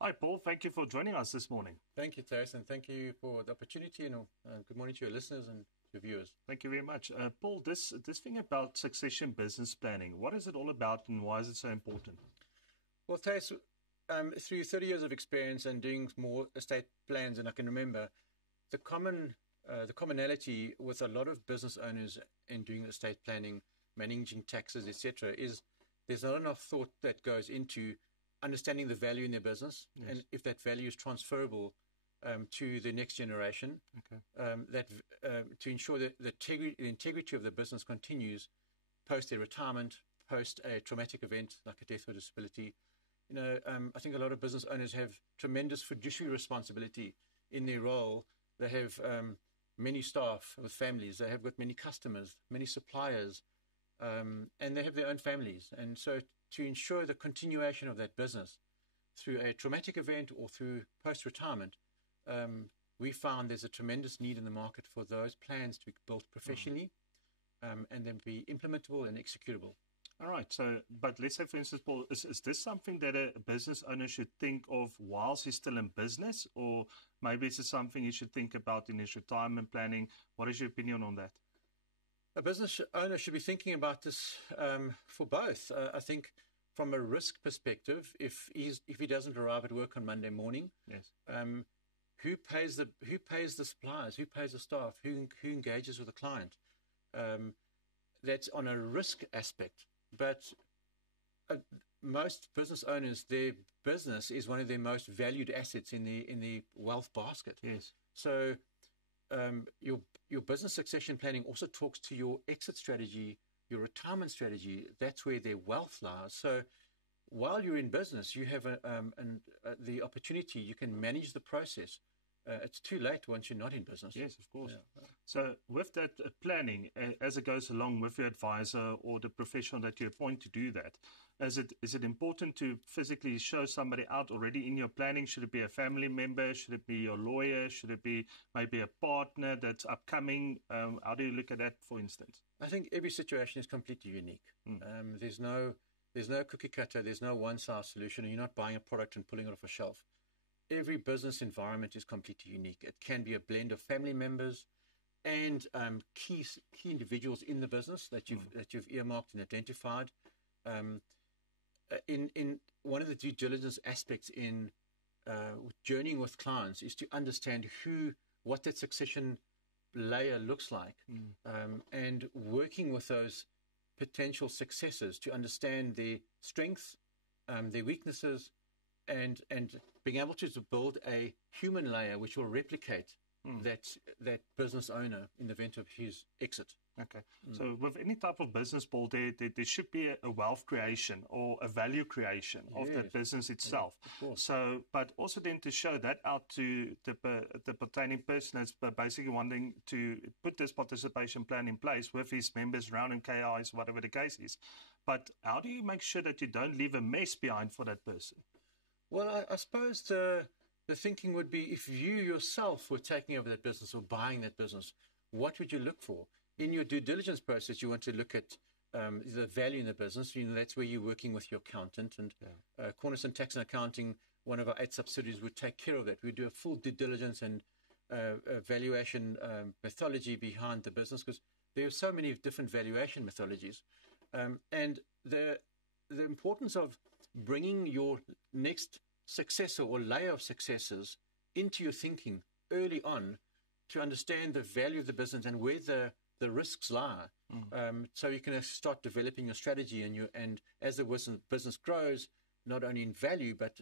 Hi, Paul. Thank you for joining us this morning. Thank you, Tace, and thank you for the opportunity, and good morning to your listeners and your viewers. Thank you very much. Paul, this thing about succession business planning, what is it all about and why is it so important? Well, Tace, through 30 years of experience and doing more estate plans than I can remember, the commonality with a lot of business owners in doing estate planning, managing taxes, etc., is there's not enough thought that goes into understanding the value in their business, and if that value is transferable to the next generation, to ensure that the integrity of the business continues post their retirement, post a traumatic event like a death or disability. I think a lot of business owners have tremendous fiduciary responsibility in their role. They have many staff with families. They have got many customers, many suppliers, and they have their own families. And so to ensure the continuation of that business through a traumatic event or through post-retirement, we found there's a tremendous need in the market for those plans to be built professionally and then be implementable and executable. All right. So, but let's say, for instance, Paul, is this something that a business owner should think of whilst he's still in business, or maybe it's something he should think about in his retirement planning? What is your opinion on that? A business owner should be thinking about this for both. I think from a risk perspective, if he doesn't arrive at work on Monday morning, who pays the suppliers? Who pays the staff? Who engages with the client? That's on a risk aspect. But most business owners, their business is one of their most valued assets in the wealth basket. Yes. So your business succession planning also talks to your exit strategy, your retirement strategy. That's where their wealth lies. So while you're in business, you have the opportunity. You can manage the process. It's too late once you're not in business. Yes, of course. Yeah. So with that planning, as it goes along with your advisor or the professional that you appoint to do that, is it important to physically show somebody out already in your planning? Should it be a family member? Should it be your lawyer? Should it be maybe a partner that's upcoming? How do you look at that, for instance? I think every situation is completely unique. There's no cookie cutter. There's no one-size solution. You're not buying a product and pulling it off a shelf. Every business environment is completely unique. It can be a blend of family members and key individuals in the business that you've earmarked and identified. In one of the due diligence aspects in journeying with clients is to understand what that succession layer looks like, and working with those potential successors to understand their strengths, their weaknesses, and being able to build a human layer which will replicate that business owner in the event of his exit. Okay. So with any type of business, Paul, there should be a wealth creation or a value creation of that business itself. Yeah, so, but also then to show that out to the pertaining person that's basically wanting to put this participation plan in place with his members, round and KIs, whatever the case is. But how do you make sure that you don't leave a mess behind for that person? Well, I suppose the thinking would be, if you yourself were taking over that business or buying that business, what would you look for? In your due diligence process, you want to look at the value in the business. That's where you're working with your accountant. And Cornerstone Tax and Accounting, one of our 8 subsidiaries, would take care of that. We do a full due diligence and valuation methodology behind the business, because there are so many different valuation methodologies. And the importance of bringing your next successor or layer of successors into your thinking early on to understand the value of the business and where the risks lie, so you can start developing your strategy, and as the business grows, not only in value, but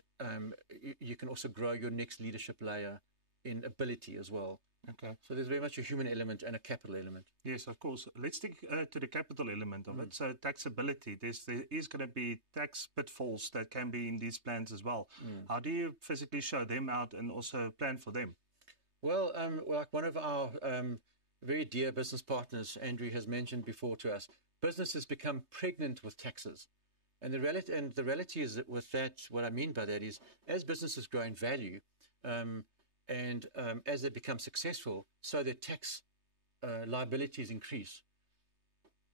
you can also grow your next leadership layer in ability as well. Okay. So there's very much a human element and a capital element. Yes, of course. Let's stick to the capital element of it. So taxability, there is going to be tax pitfalls that can be in these plans as well. How do you physically show them out and also plan for them? Well, like one of our very dear business partners, Andrew, has mentioned before to us, businesses become pregnant with taxes. And the reality is that with that, what I mean by that is, as businesses grow in value, and as they become successful, so their tax liabilities increase.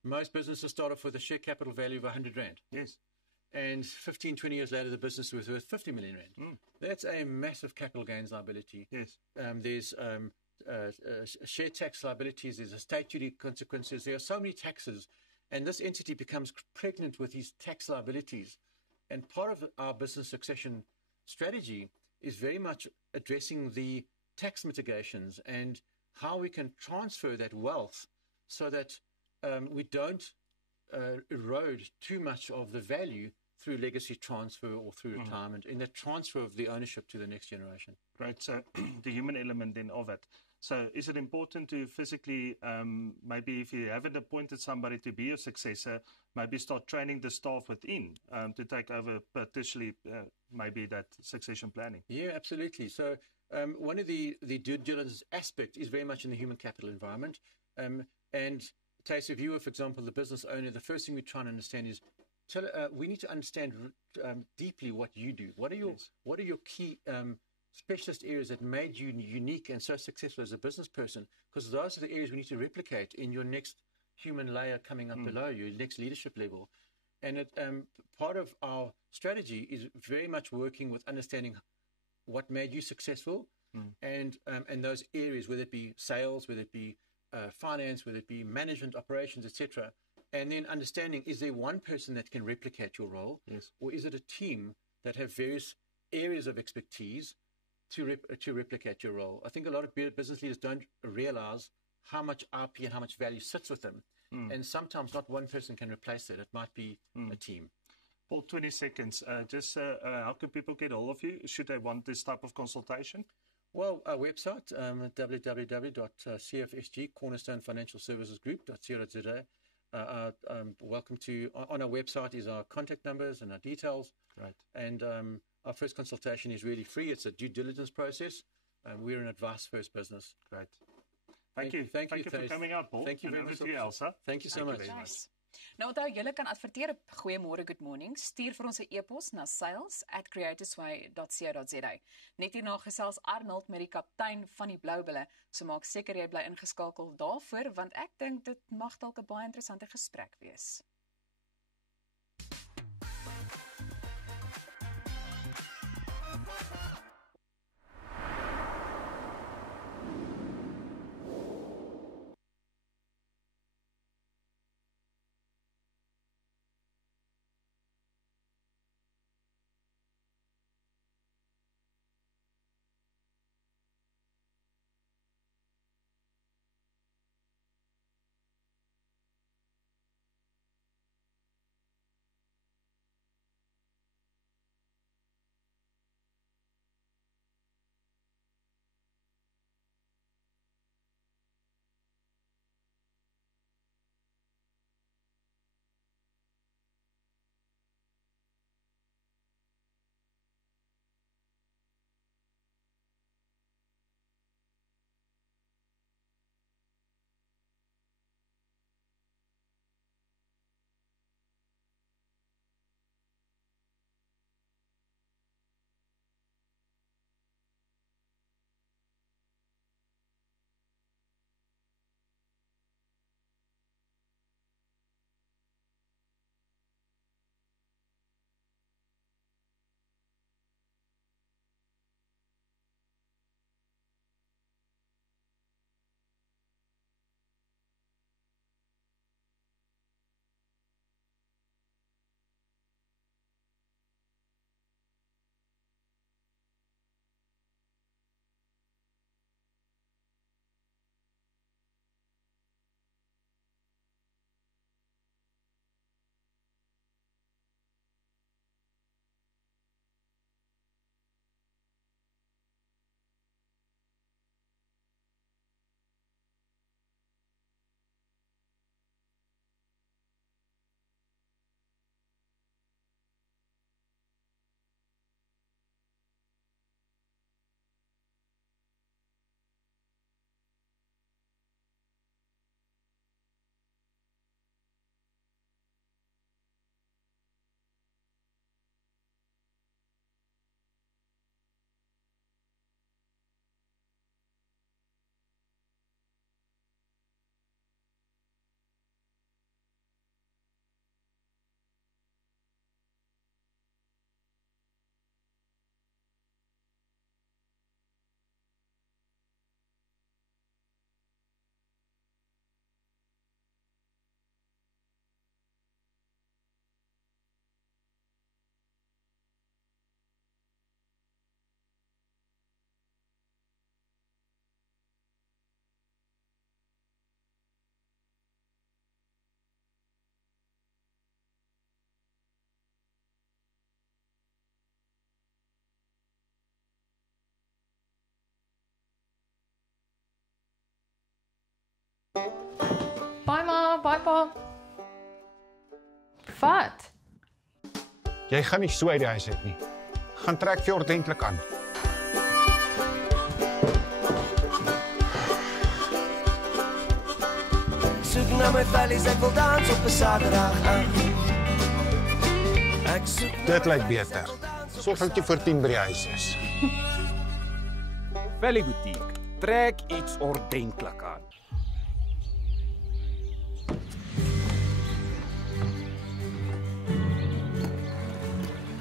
Most businesses start off with a share capital value of 100 Rand. Yes. And 15, 20 years later, the business was worth 50 million Rand. That's a massive capital gains liability. Yes. There's share tax liabilities, there's estate duty consequences. There are so many taxes, and this entity becomes pregnant with these tax liabilities. And part of our business succession strategy is very much addressing the tax mitigations and how we can transfer that wealth so that we don't erode too much of the value through legacy transfer or through retirement, in the transfer of the ownership to the next generation. Right, so the human element then of it. So is it important to physically, maybe if you haven't appointed somebody to be a successor, maybe start training the staff within to take over, particularly maybe that succession planning? Yeah, absolutely. So one of the due diligence aspect is very much in the human capital environment. And Tace, if you were, for example, the business owner, the first thing we try and understand is, we need to understand deeply what you do. What are your key specialist areas that made you unique and so successful as a business person? Because those are the areas we need to replicate in your next human layer coming up below you, next leadership level. And part of our strategy is very much working with understanding what made you successful, and those areas, whether it be sales, whether it be finance, whether it be management, operations, etc. And then understanding, is there one person that can replicate your role? Yes. Or is it a team that have various areas of expertise to replicate your role? I think a lot of business leaders don't realize how much IP and how much value sits with them. And sometimes not one person can replace it. It might be a team. Paul, 20 seconds. How can people get hold of you? Should they want this type of consultation? Well, our website, www.cfsg, Cornerstone Financial Services Group.co.za. Welcome to, on our website is our contact numbers and our details. Right. And our first consultation is really free. It's a due diligence process. We're an advice-first business. Great. Thank you for coming out, Paul. Thank you very much, Elsa. Thank you so much. Nou onthou, julle kan adverteer op Goeiemôre Good Morning. Stuur vir ons 'n e-pos na sales@creatorsway.co.za. Net hierna gesels Arnold met die kaptein van die Bloubulle. So maak seker jy bly ingeskakel daarvoor, want ek dink dit mag dalk 'n baie interessante gesprek wees. Bye ma, bye pa. Wat? Jy gaan nie so uit die huis uit nie. Gaan trek vir jou ordentlik aan. Soek na my vellies, ek wil dans op 'n Saterdag aan. Dit lyk beter. Sorg dat jy voor 10 by die huis is. Valley Boutique. Trek iets ordentlik aan.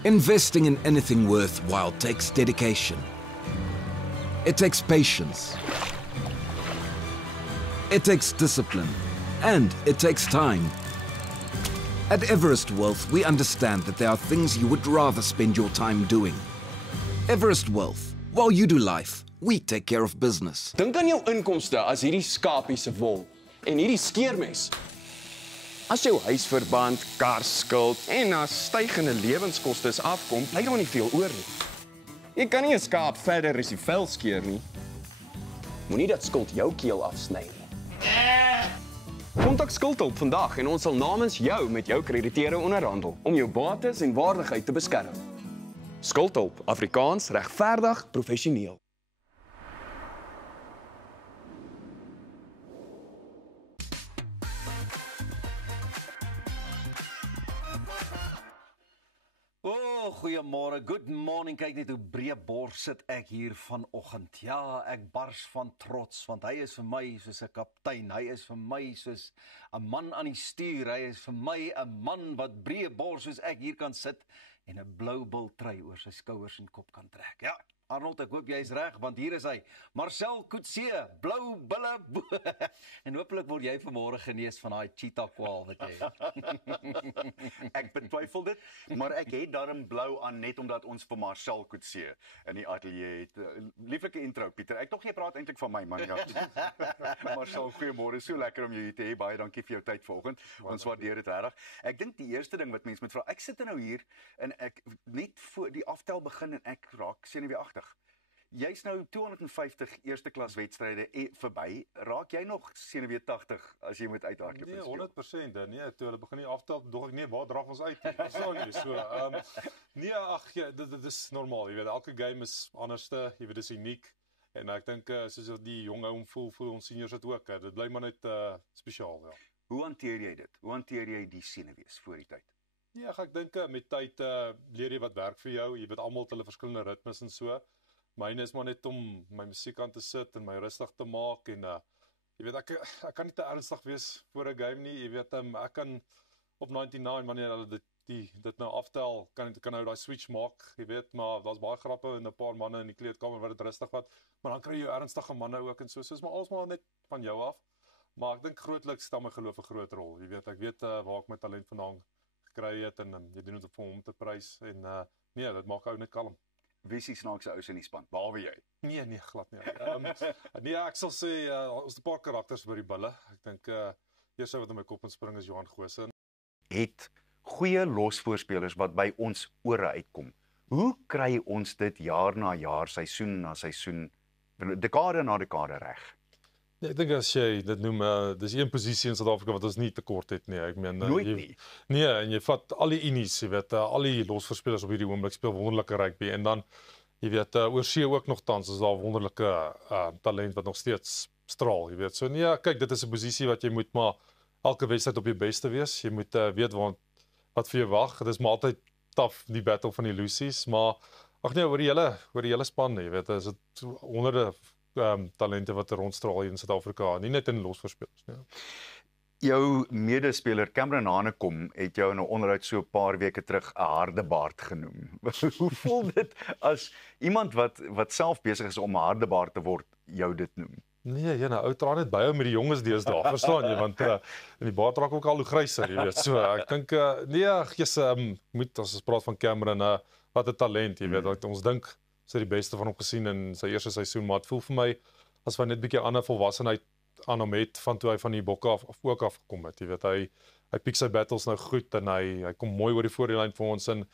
Investing in anything worthwhile takes dedication. It takes patience. It takes discipline. And it takes time. At Everest Wealth, we understand that there are things you would rather spend your time doing. Everest Wealth. While you do life, we take care of business. Dink aan jou inkomste as hierdie skapie se wol en hierdie skeermes. As jou huisverband, karskuld en as stygende lewenskoste afkom, bly daar nie veel oor nie. Jy kan nie 'n skaap verder as die vel skeer nie. Moenie dat skuld jou keel afsny nie. Kontak Skuldhulp vandag en ons sal namens jou met jou krediteure onderhandel om jou bates en waardigheid te beskerm. Skuldhulp, Afrikaans, regverdig, professioneel. Goeiemôre, good morning. Kyk net hoe breë bors sit ek hier vanoggend. Ja, ek bars van trots want hy is vir my soos 'n kaptein. Hy is vir my soos 'n man aan die stuur. Hy is vir my 'n man wat breë bors soos ek hier kan sit en 'n blou bil trui oor sy skouers en kop kan trek. Ja, Arnold, ek hoop jy's reg want hier is hy. Marcel Coetzee, blou bille. En hopelik word jy vanmôre genees van daai cheetah kwaal wat jy het. Ek betwyfel dit, maar ek het daarom blou aan net omdat ons vir Marcel Coetzee in die ateljee het. Lieflike intro, Pieter. Ek dog jy praat eintlik van my man. Ja. Marcel, goeiemôre. So lekker om jou hier te hê. Baie dankie vir jou tyd vanoggend. Ons waardeer dit regtig. Ek dink die eerste ding wat mense moet vra, ek sit nou hier en ek net voor die aftel begin en ek raak senuweeagtig. Jy's nou 250 eerste klas wedstryde verby. Raak jy nog senuweeagtig as jy moet uithardloop? Nee, 100%. Nee, toe hulle begin die aftel, dog ek nee, waar draag ons uit? So nie. So, nee, ag ja, dit is normaal. Jy weet, elke game is anderste, jy weet, dis uniek. En ek dink soos die jong ou voel ons seniors dit ook. Dit bly maar net spesiaal, ja. Hoe hanteer jy dit? Hoe hanteer jy die senuwees voor die tyd? Ja, ek dink met tyd leer jy wat werk vir jou. Jy weet almal het hulle verskillende ritmes en so. Myne is maar net om my musiek aan te sit en my rustig te maak en jy weet ek kan nie te ernstig wees voor 'n game nie. Jy weet ek kan op 99 wanneer hulle dit nou aftel kan nou daai switch maak. Jy weet maar daar's baie grappe en 'n paar manne in die kleedkamer wat dit rustig vat, maar dan kry jy ernstige manne ook en so. So is maar alsmaar net van jou af. Maar ek dink grootliks stel my geloof 'n groot rol. Jy weet ek weet waar ek my talent vandaan gekry het en jy doen dit vir hom te prys en nee, dit maak ou net kalm. Wie is die snaakse ou in die span? Behalwe jy? Nee, glad nie. Nee, ek sal sê ons 'n paar karakters by die bulle. Ek dink eerste wat in my kop inspring is Johan Goosen. Het goeie losvoorspelers wat by ons ore uitkom. Hoe kry ons dit jaar na jaar, seisoen na seisoen, dekade na dekade reg? Nee, ek dink as jy dit noem, dis een posisie in Suid-Afrika wat ons nie tekort het nie. Ek meen nooit nie. Nee, en jy vat al die unies, jy weet, al die losvoorspelers op hierdie oomblik speel wonderlike rugby en dan jy weet oor see ook nog tans is daar wonderlike talent wat nog steeds straal, jy weet. So nee, kyk, dit is 'n posisie wat jy moet maar elke wedstryd op jou beste wees. Jy moet weet wat vir jou wag. Dit is maar altyd tough die battle van die Lucies, maar ag nee, oor die hele span, jy weet, is dit honderde talente wat rondstraal hier in Suid-Afrika, nie net in losvoorspelers nie. Jou medespeler Cameron Hanekom het jou in 'n onderhoud so 'n paar weke terug 'n harde baard genoem. Hoe voel dit as iemand wat self besig is om 'n harde baard te word, jou dit noem? Nee, jy nou ou traan net by hom met die jonges deesdae, verstaan jy, want en die baard raak ook al hoe gryser, jy weet. So ek dink nee, moet ons praat van Cameron, wat 'n talent, jy weet. Ons dink sy die beste van hom gesien in sy eerste seisoen, maar dit voel vir my as hy net bietjie ander volwassenheid aan hom het van toe hy van die bokke ook afgekom het. Jy weet hy piek sy battles nou goed en hy kom mooi oor die voorlyn vir ons en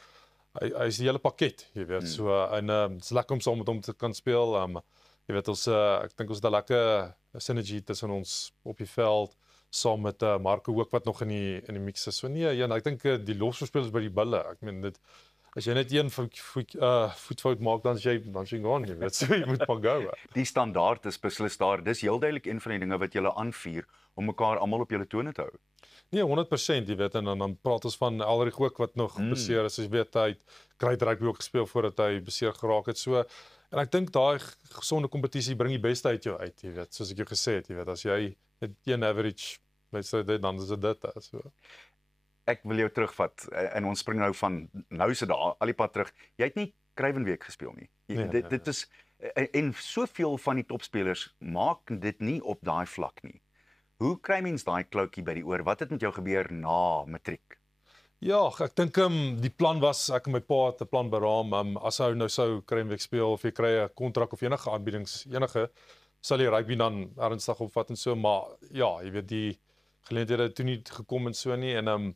hy is die hele pakket, jy weet. So en dit's lekker om saam met hom te kan speel. Jy weet ons ek dink ons het 'n lekker synergie tussen ons op die veld saam met Marco ook wat nog in die mix is. So nee, ja, ek dink die losspelers by die bulle. Ek meen dit as jy net een voetfout maak dan is jy gaan, jy weet, so jy moet maar go. Die standaard is beslis daar. Dis heel duidelik een van die dinge wat julle aanvuur om mekaar almal op julle tone te hou. Nee, 100%, jy weet, en dan praat ons van Elrich ook wat nog beseer is. Jy weet, hy kry rugby ook gespeel voordat hy beseer geraak het. So en ek dink daai gesonde kompetisie bring die beste uit jou uit, jy weet, soos ek jou gesê het, jy weet, as jy net een average wedstryd het, dan is dit so. Ek wil jou terugvat en ons spring nou van nou se dae al die pad terug. Jy het nie Kruivenweek gespeel nie. Dit is en soveel van die topspelers maak dit nie op daai vlak nie. Hoe kry mens daai kloutjie by die oor? Wat het met jou gebeur na matriek? Ja, ek dink die plan was, ek en my pa het 'n plan beraam, as hy nou sou Kruivenweek speel of jy kry 'n kontrak of enige aanbiedings, sal jy rugby dan ernstig opvat en so, maar ja, jy weet die geleenthede het toe nie gekom en so nie en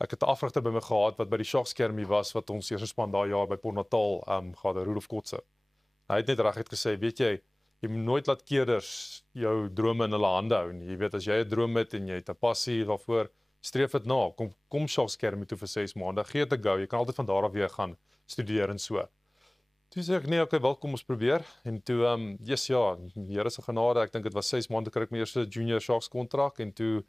ek het 'n afrigter by my gehad wat by die Sharks Kermie was wat ons eerste span daai jaar by Port Natal gehad, Rudolf Kotse. Hy het net reguit gesê, weet jy moet nooit laat keerders jou drome in hulle hande hou nie. Jy weet as jy 'n droom het en jy het 'n passie daarvoor, streef dit na. Kom Sharks Kermie toe vir 6 maande. Gee dit 'n go. Jy kan altyd van daar af weer gaan studeer en so. Toe sê ek nee, okay, wel kom ons probeer. En toe die Here se genade, ek dink dit was 6 maande kry ek my eerste junior Sharks kontrak en toe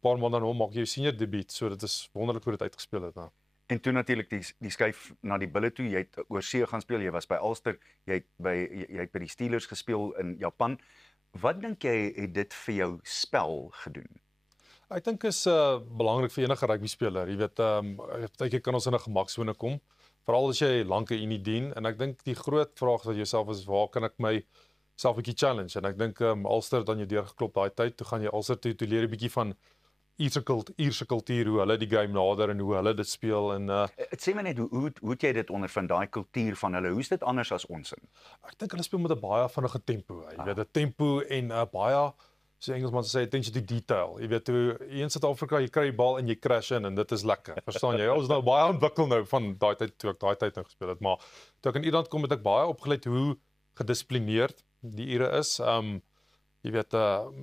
paar maande daarna maak jy jou senior debuut. So dit is wonderlik hoe dit uitgespeel het nou. En toe natuurlik die skuif na die bulle toe. Jy het oor see gaan speel. Jy was by Ulster. Jy het by die Steelers gespeel in Japan. Wat dink jy het dit vir jou spel gedoen? Ek dink is belangrik vir enige rugby speler. Jy weet, partykeer kan ons in 'n gemaksone kom, veral as jy lank in Unie dien en ek dink die groot vraag wat jouself is, waar kan ek my self 'n bietjie challenge? En ek dink Ulster dan jy deurgeklop daai tyd, toe gaan jy Ulster toe leer 'n bietjie van Ierse kultuur, hoe hulle die game nader en hoe hulle dit speel en sê my net hoe het jy dit ondervind, daai kultuur van hulle? Hoe is dit anders as ons in? Ek dink hulle speel met 'n baie vinnige tempo. Jy weet 'n tempo en baie so Engelsman sê attention to detail. Jy weet hoe in Suid-Afrika jy kry die bal en jy crash in en dit is lekker. Verstaan jy? Ons nou baie ontwikkel nou van daai tyd toe ek daai tyd nou gespeel het, maar toe ek in Ierland kom het ek baie opgelet hoe gedissiplineerd die Ire is. Jy weet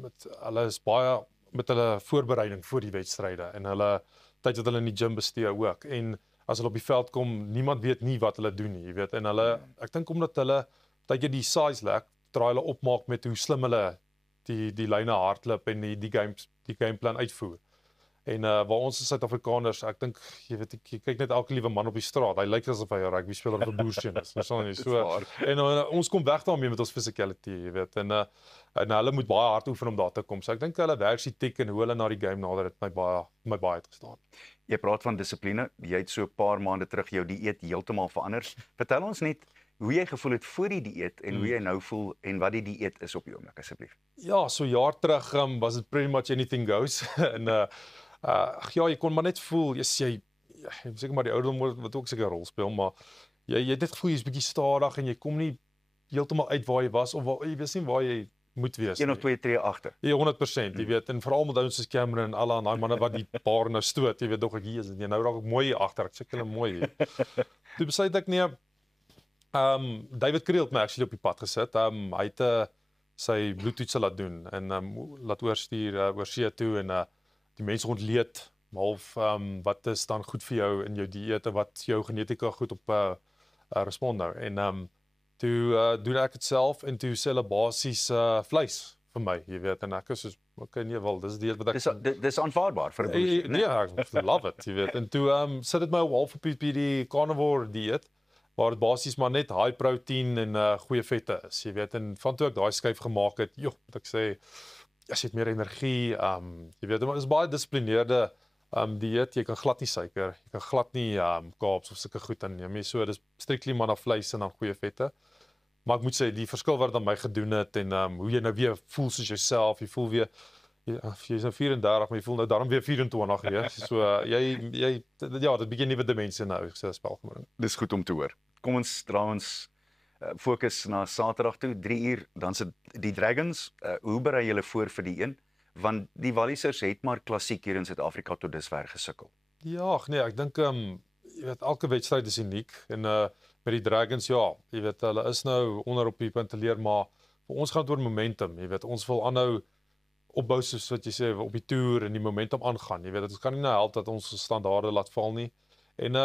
met hulle is baie met hulle voorbereiding vir die wedstryde en hulle tyd wat hulle in die gym bestee ook en as hulle op die veld kom niemand weet nie wat hulle doen nie, jy weet en hulle ek dink omdat hulle tydjie die size lek draai hulle opmaak met hoe slim hulle die lyne hardloop en die gameplan uitvoer. En waar ons as Suid-Afrikaners, ek dink jy weet ek kyk net elke liewe man op die straat, hy lyk asof hy 'n rugby speler of 'n boerseun is. Verstaan jy? So en ons kom weg daarmee met ons physicality, jy weet en hulle moet baie hard oefen om daar te kom. So ek dink hulle werk die tek en hoe hulle na die game nader het my baie uitgestaan. Jy praat van dissipline. Jy het so 'n paar maande terug jou dieet heeltemal verander. Vertel ons net hoe jy gevoel het voor die dieet en hoe jy nou voel en wat die dieet is op die oomblik asseblief. Ja, so jaar terug was dit pretty much anything goes en ja, jy kon maar net voel, jy seker maar die ouderdom wat ook seker 'n rol speel, maar jy het net gevoel jy's bietjie stadig en jy kom nie heeltemal uit waar jy was of jy weet nie waar jy moet wees. 1 of 2 tree agter. Ja, 100%, jy weet en veral met ouens soos Cameron en al daai manne wat die paar nou stoot, jy weet dog ek hier is jy nou raak ek mooi agter, ek seker hulle mooi. Toe besluit ek nee David Creel het my actually op die pad gesit. Hy het sy bloedtoetse laat doen en laat oorstuur oor see toe en die mense ontleed half wat is dan goed vir jou in jou dieet en wat jou genetika goed op respond nou. En toe doen ek dit self en toe sê hulle basies vleis vir my, jy weet en ek is soos okay nee wel, dis die wat ek dis aanvaarbaar vir 'n boer. Nee, ek love it, jy weet. En toe sit dit my half op die carnivore dieet waar dit basies maar net high protein en goeie vette is, jy weet. En van toe ek daai skuif gemaak het, moet ek sê, as jy het meer energie, jy weet, maar is baie dissiplineerde dieet, jy kan glad nie suiker, jy kan glad nie carbs of sulke goed inneem, so dis strictly maar na vleis en dan goeie vette. Maar ek moet sê, die verskil wat aan my gedoen het en hoe jy nou weer voel soos jouself, jy voel weer jy is nou 34, maar jy voel nou daarom weer 24 weer. So dit begin nuwe dimensie nou, ek sê spel gebring. Dis goed om te hoor. Kom ons draai ons fokus na Saterdag toe, 3 uur, dan se die Dragons. Hoe berei julle voor vir die een? Want die Wallisers het maar klassiek hier in Suid-Afrika tot dusver gesukkel. Ja, nee, ek dink jy weet elke wedstryd is uniek en met die Dragons jy weet hulle is nou onder op die punt te leer, maar vir ons gaan dit oor momentum, jy weet, ons wil aanhou opbou soos wat jy sê op die toer en die momentum aangaan. Jy weet, dit kan nie nou help dat ons standaarde laat val nie. En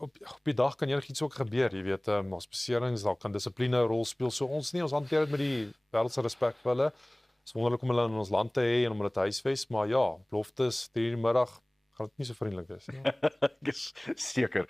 op die dag kan enigiets ook gebeur, jy weet, ons beserings, daar kan dissipline 'n rol speel. So ons hanteer dit met die wêreld se respek vir hulle. Dit is wonderlik om hulle in ons land te hê en om hulle te huisves, maar ja, beloftes 3:00 die middag gaan dit nie so vriendelik wees nie. Seker.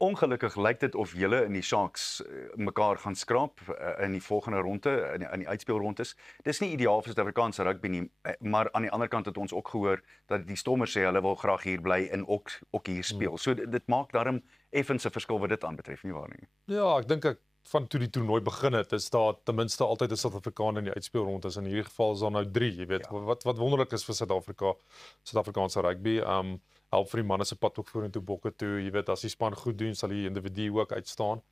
Ongelukkig lyk dit of julle in die Sharks mekaar gaan skraap in die volgende ronde, in die uitspelrondes. Dis nie ideaal vir Suid-Afrikaanse rugby nie, maar aan die ander kant het ons ook gehoor dat die Stormers sê hulle wil graag hier bly en ook hier speel. So dit maak daarom effens 'n verskil wat dit aanbetref, nie waar nie? Ja, ek dink van toe die toernooi begin het, is daar ten minste altyd 'n Suid-Afrikaan in die uitspelrondes. In hierdie geval is daar nou 3, jy weet. Ja. Wat wonderlik is vir Suid-Afrikaanse rugby. Help vir die manne se pad ook vorentoe bokke toe. Jy weet, as die span goed doen, sal die individu ook uitstaan.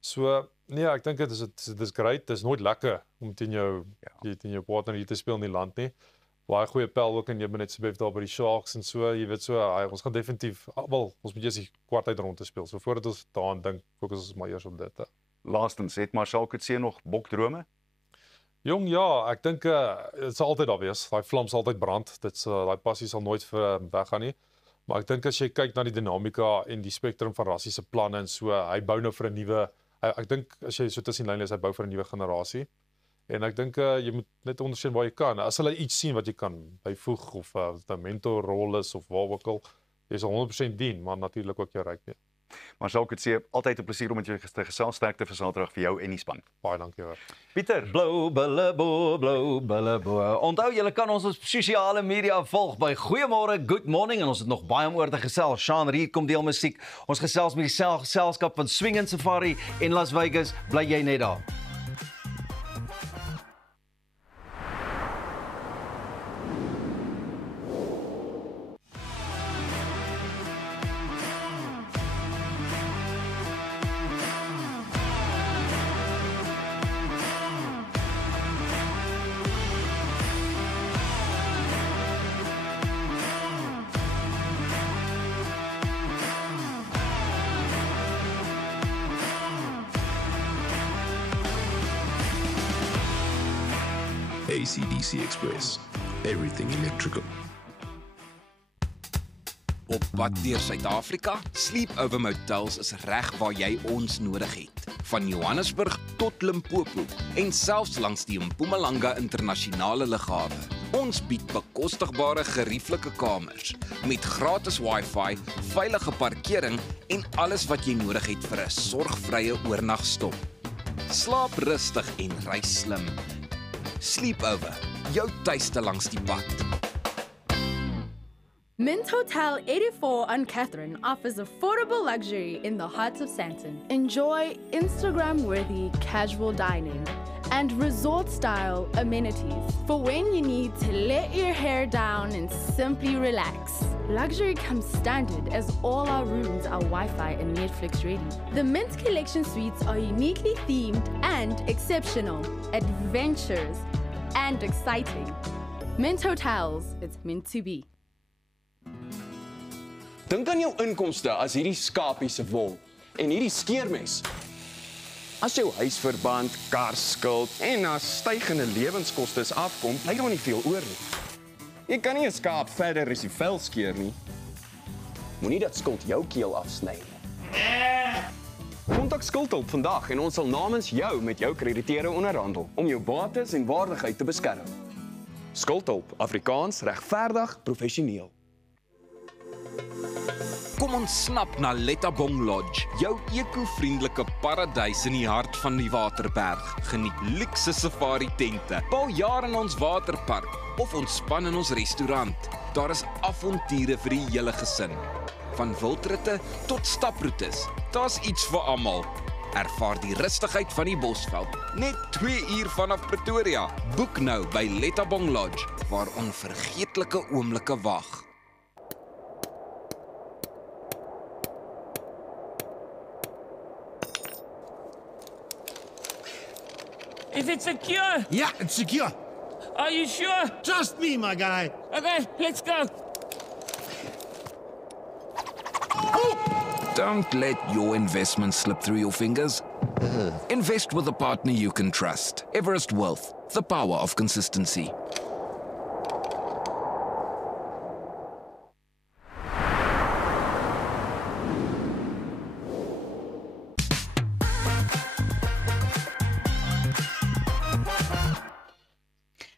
So, nee, ek dink dit is great. Dit is nooit lekker om teen jou partner hier te speel in die land nie. Baie goeie pel ook in Johannesburg daar by die Sharks en so, jy weet so, ons gaan definitief, ons moet eers die kwartheid rond te speel. So voordat ons daaraan dink, fokus ons maar eers op dit. Laastens, het Marcel Coetzee nog bokdrome? Jong, ja, ek dink dit sal altyd daar wees. Daai vlam sal altyd brand. Daai passie sal nooit weggaan nie. Maar ek dink as jy kyk na die dinamika en die spektrum van rassiese planne en so, hy bou nou vir 'n nuwe, ek dink as jy so tussen lyn lees, hy bou vir 'n nuwe generasie. En ek dink jy moet net ondersteun waar jy kan. As hulle iets sien wat jy kan byvoeg of 'n mentorrol is of waar ook al, jy sal 100% dien, maar natuurlik ook jou ryk nie. Maar sal ek dit sê, altyd 'n plesier om met jou te gesels, sterkte vir Saterdag vir jou en die span. Baie dankie hoor. Pieter, blou bulle bo. Onthou julle kan ons op sosiale media volg by Goeiemôre, Good Morning en ons het nog baie om oor te gesels. Sean Reed kom deel musiek. Ons gesels met die geselskap van Swing and Safari in Las Vegas. Bly jy net daar. AC/DC Express. Everything electrical. Op pad deur Suid-Afrika, Sleepover Motels is reg waar jy ons nodig het. Van Johannesburg tot Limpopo en selfs langs die Mpumalanga internasionale lughawe. Ons bied bekostigbare gerieflike kamers met gratis Wi-Fi, veilige parkering en alles wat jy nodig het vir 'n sorgvrye oornagstop. Slaap rustig en reis slim. Sleepover, jou tuiste langs die pad. Mint Hotel 84 on Catherine offers affordable luxury in the heart of Sandton. Enjoy Instagram-worthy casual dining and resort-style amenities for when you need to let your hair down and simply relax. Luxury comes standard as all our rooms are Wi-Fi and Netflix ready. The Mint Collection suites are uniquely themed and exceptional, adventurous and exciting. Mint Hotels, it's meant to be. Dink aan jou inkomste as hierdie skapie se wol en hierdie skeermes. As jou huisverband, karskuld en na stygende lewenskoste afkom, bly daar nie veel oor nie. Jy kan nie 'n skaap verder as die vel skeer nie. Moenie dat skuld jou keel afsny nie. Kontak Skuldhulp vandag en ons sal namens jou met jou krediteure onderhandel om jou bates en waardigheid te beskerm. Skuldhulp, Afrikaans, regverdig, professioneel. Kom ons snap na Lettabong Lodge, jou eco-vriendelike paradys in die hart van die Waterberg. Geniet luukse safari tente, bou jaar in ons waterpark of ontspan in ons restaurant. Daar is avonture vir die hele gesin. Van wildritte tot staproetes, daar's iets vir almal. Ervaar die rustigheid van die Bosveld, net 2 uur vanaf Pretoria. Boek nou by Lettabong Lodge, waar onvergeetlike oomblikke wag. Is it secure? Yeah, it's secure. Are you sure? Trust me, my guy. Okay, let's go. Don't let your investment slip through your fingers. Invest with a partner you can trust. Everest Wealth, the power of consistency.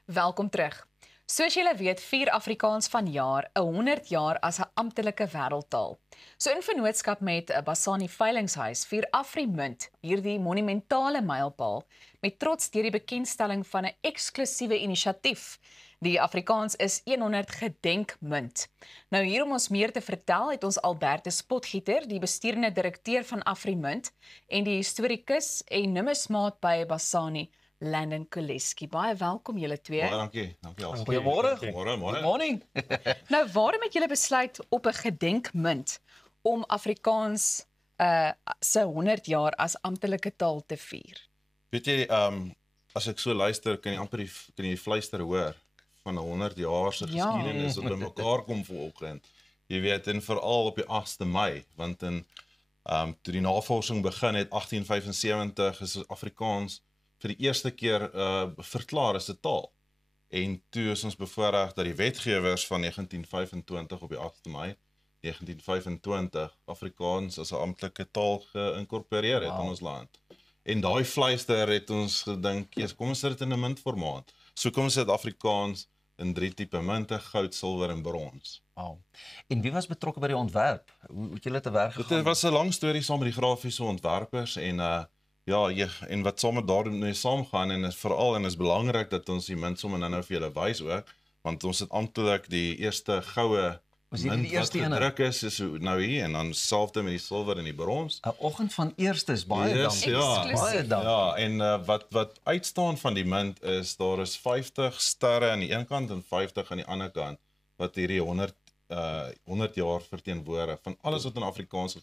Welkom terug. Soos julle weet, vier Afrikaans vanjaar 100 jaar as 'n amptelike wêreldtaal. So in vennootskap met Basani Veilingshuis vier AfriMint hierdie monumentale mylpaal met trots deur die bekendstelling van 'n eksklusiewe inisiatief. Die Afrikaans is 100 gedenkmunt. Nou hier om ons meer te vertel het ons Albertus Potgieter, die bestuurende direkteur van AfriMint en die historikus en numismaat by Basani, Landon Koleski. Baie welkom julle twee. Baie dankie. Dankie Elsie. Goeiemôre. Goeiemôre. Morning. Nou, waarom het julle besluit op 'n gedenkmunt om Afrikaans se 100 jaar as amptelike taal te vier? Weet jy, as ek so luister, kan jy fluister hoor van 'n 100 jaar se geskiedenis wat bymekaar kom vanoggend. Jy weet, en veral op die 8de Mei, want toe die navorsing begin het 1875 is Afrikaans vir die eerste keer verklaar as 'n taal. En toe is ons bevoorreg dat die wetgewers van 1925 op die 8de Mei 1925 Afrikaans as 'n amptelike taal geïnkorporeer het in ons land. En daai fluister het ons gedink, kom ons sit dit in 'n muntformaat. So kom ons sit Afrikaans in 3 tipe munte: goud, silwer en brons. Wow. En wie was betrokke by die ontwerp? Hoe het julle te werk gegaan? Dit was 'n lang storie saam met die grafiese ontwerpers en en wat sommer daarmee saamgaan en is belangrik dat ons die munt sommer nou vir julle wys ook, want ons het amptelik die eerste goue munt wat gedruk is nou hier, en dan selfde met die silwer en die brons. 'n Oggend van eerstes, baie dankie. Baie dankie. Ja, en wat uitstaan van die munt is, daar is 50 sterre aan die een kant en 50 aan die ander kant, wat hierdie 100 jaar verteenwoordig, van alles wat in Afrikaans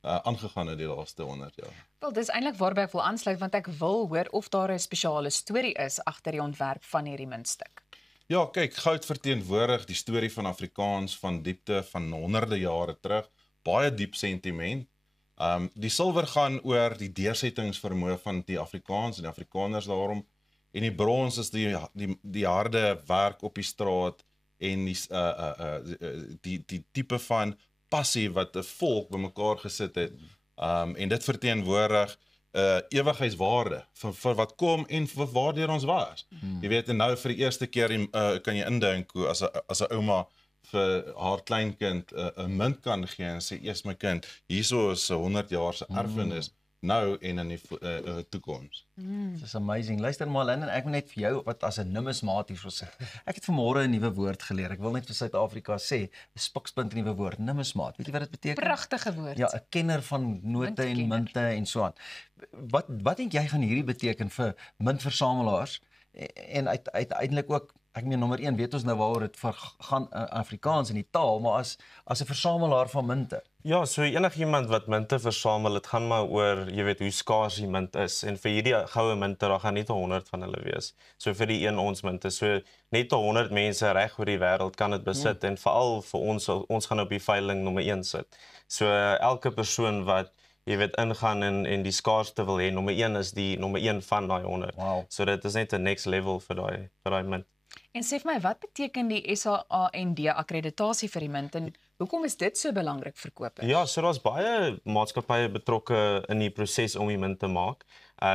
aangegaan het die laaste 100 jaar. Wel, dis eintlik waarby ek wil aansluit, want ek wil hoor of daar 'n spesiale storie is agter die ontwerp van hierdie muntstuk. Ja, kyk, goud verteenwoordig die storie van Afrikaans van diepte van honderde jare terug, baie diep sentiment. Die silwer gaan oor die deursettingsvermoë van die Afrikaans en die Afrikaners daarom, en die brons is die harde werk op die straat en die tipe van passie wat 'n volk bymekaar gesit het, en dit verteenwoordig ewigheidswaarde vir wat kom en vir waardeur ons was. Jy weet, en nou vir die eerste keer kan jy indink hoe as 'n ouma vir haar kleinkind 'n munt kan gee en sê, eers my kind, hierso is 'n 100 jaar se erfenis, nou en in die toekoms. Dis amazing. Luister maar, Landon, ek wil net vir jou wat as 'n numismaat hierso sê. Ek het vanmôre 'n nuwe woord geleer. Ek wil net vir Suid-Afrika sê, 'n spikspunt nuwe woord, numismaat. Weet jy wat dit beteken? Pragtige woord. Ja, 'n kenner van note en munte en so aan. Wat dink jy gaan hierdie beteken vir muntversamelaars en uiteindelik ook, ek meen nommer 1, weet ons nou waaroor dit gaan Afrikaans en die taal, maar as 'n versamelaar van munte. Ja, so enigiemand wat munte versamel, dit gaan maar oor, jy weet, hoe skaars die munt is. En vir hierdie goue munte, daar gaan net 100 van hulle wees. So vir die 1 ons munte, so net 100 mense reg oor die wêreld kan dit besit, en veral vir ons gaan op die veiling nommer 1 sit. So elke persoon wat, jy weet, ingaan en die skaarste wil hê, nommer 1 is die nommer 1 van daai 100. Wow. So dit is net 'n next level vir daai munt. En sê vir my, wat beteken die SAAND akkreditasie vir die munt en hoekom is dit so belangrik vir kopers? Ja, so daar's baie maatskappye betrokke in die proses om die munt te maak.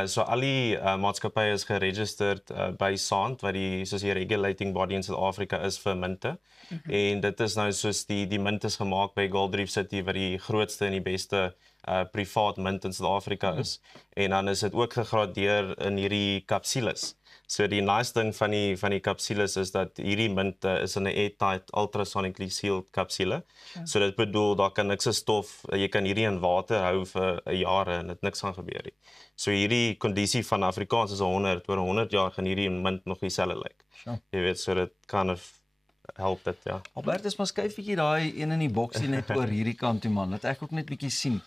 So al die maatskappye is geregistreerd by SAAND, wat soos die regulating body in Suid-Afrika is vir munte. En dit is nou soos die munt is gemaak by Gold Reef City, wat die grootste en die beste privaat munt in Suid-Afrika is. En dan is dit ook gegradeer in hierdie kapsules. So die nice ding van die kapsules is dat hierdie munte is in 'n airtight ultrasonically sealed kapsule. So dit bedoel daar kan niks stof, jy kan hierdie in water hou vir 'n jaar en dit niks gaan gebeur nie. So hierdie kondisie van Afrikaans is 100 oor 100 jaar gaan hierdie munt nog dieselfde lyk. Jy weet, so dit kan help dit, ja. Albertus, maar skuif bietjie daai een in die boksie net oor hierdie kant toe, man. Laat ek ook net bietjie sien.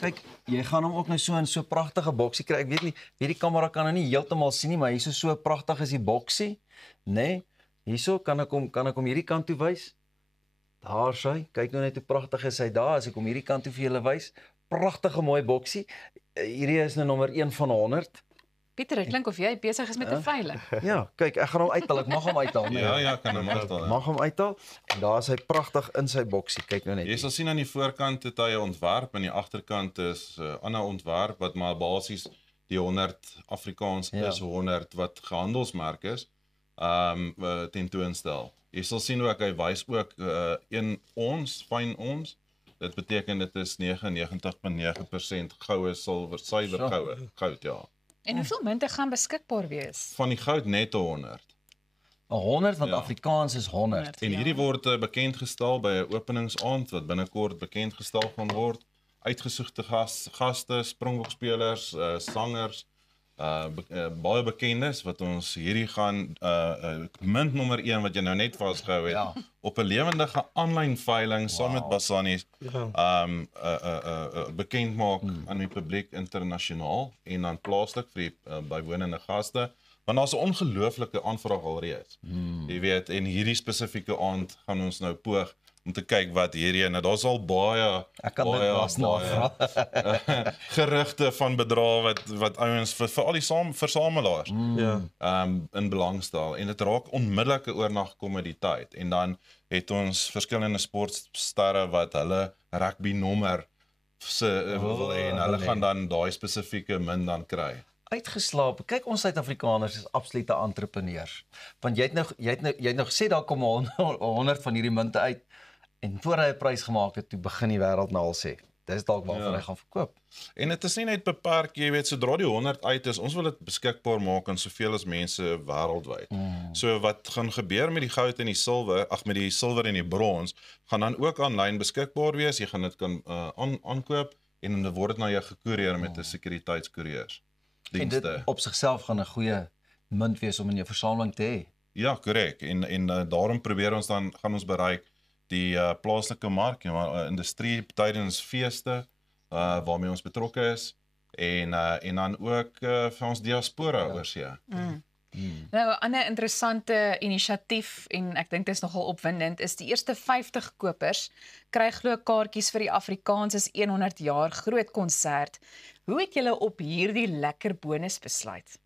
Kyk, jy gaan hom ook nou so in so 'n pragtige boksie kry. Ek weet nie, hierdie kamera kan nou nie heeltemal sien nie, maar hierso so pragtig is die boksie, nê? Nee, hierso kan ek hom hierdie kant toe wys. Daar sy. Kyk nou net hoe pragtig is hy daar as ek hom hierdie kant toe vir julle wys. Pragtige mooi boksie. hierdie is nou nommer 1 van 100. Pieter, dit klink of jy besig is met 'n veiling. Ja, kyk, ek gaan hom uithaal. Ek mag hom uithaal. Ja, kan hom uithaal. Mag hom uithaal. En daar is hy pragtig in sy boksie. Kyk nou net. Jy sal sien aan die voorkant het hy 'n ontwerp en die agterkant is 'n ander ontwerp wat maar basies die 100 Afrikaans is 100 wat gehandelsmerk is, tentoonstel. Jy sal sien ook hy wys ook 1 ons, fyn ons. Dit beteken dit is 99.9% goue, silwer, suiwer goud, ja. En hoeveel munte gaan beskikbaar wees? Van die goud net 100. 100 want Afrikaans is 100. En hierdie word bekendgestel by 'n openingsaand wat binnekort bekendgestel gaan word. Uitgesoekte gaste, Springbok-spelers, sangers, baie bekendes wat ons hierdie gaan munt nommer 1 wat jy nou net vasgehou het op 'n lewendige aanlyn veiling saam met Basani bekend maak aan die publiek internasionaal en dan plaaslik vir die bywonende gaste. Want daar's 'n ongelooflike aanvraag alreeds. Jy weet, en hierdie spesifieke aand gaan ons nou poog om te kyk wat hierdie nou daar's al baie gerugte van bedrae wat ouens vir al die versamelaars in belang stel en dit raak onmiddellike oornag kommoditeit en dan het ons verskillende sportsterre wat hulle rugby nommer wil hê en hulle gaan dan daai spesifieke munt dan kry. Uitgeslaap. Kyk, ons Suid-Afrikaners is absolute entrepreneurs. Want jy het nou gesê daar kom 100 van hierdie munte uit en voor hy 'n prys gemaak het, toe begin die wêreld nou al sê. Dis dalk waarvan hy gaan verkoop. En dit is nie net beperk, jy weet, sodra die 100 uit is, ons wil dit beskikbaar maak aan soveel as mense wêreldwyd. So wat gaan gebeur met die goud en die silwer, met die silwer en die brons, gaan dan ook aanlyn beskikbaar wees. Jy gaan dit kan aankoop en dan word dit na jou gekoerier met 'n sekuriteitskoeriers. En dit op sigself gaan 'n goeie munt wees om in jou versameling te hê. Ja, korrek. En daarom probeer ons dan gaan ons bereik die plaaslike mark en industrie tydens feeste waarmee ons betrokke is en dan ook vir ons diaspora oorsee. Nou 'n ander interessante inisiatief en ek dink dit is nogal opwindend is die eerste 50 kopers kry glo kaartjies vir die Afrikaans is 100 jaar groot konsert. Hoe het julle op hierdie lekker bonus besluit?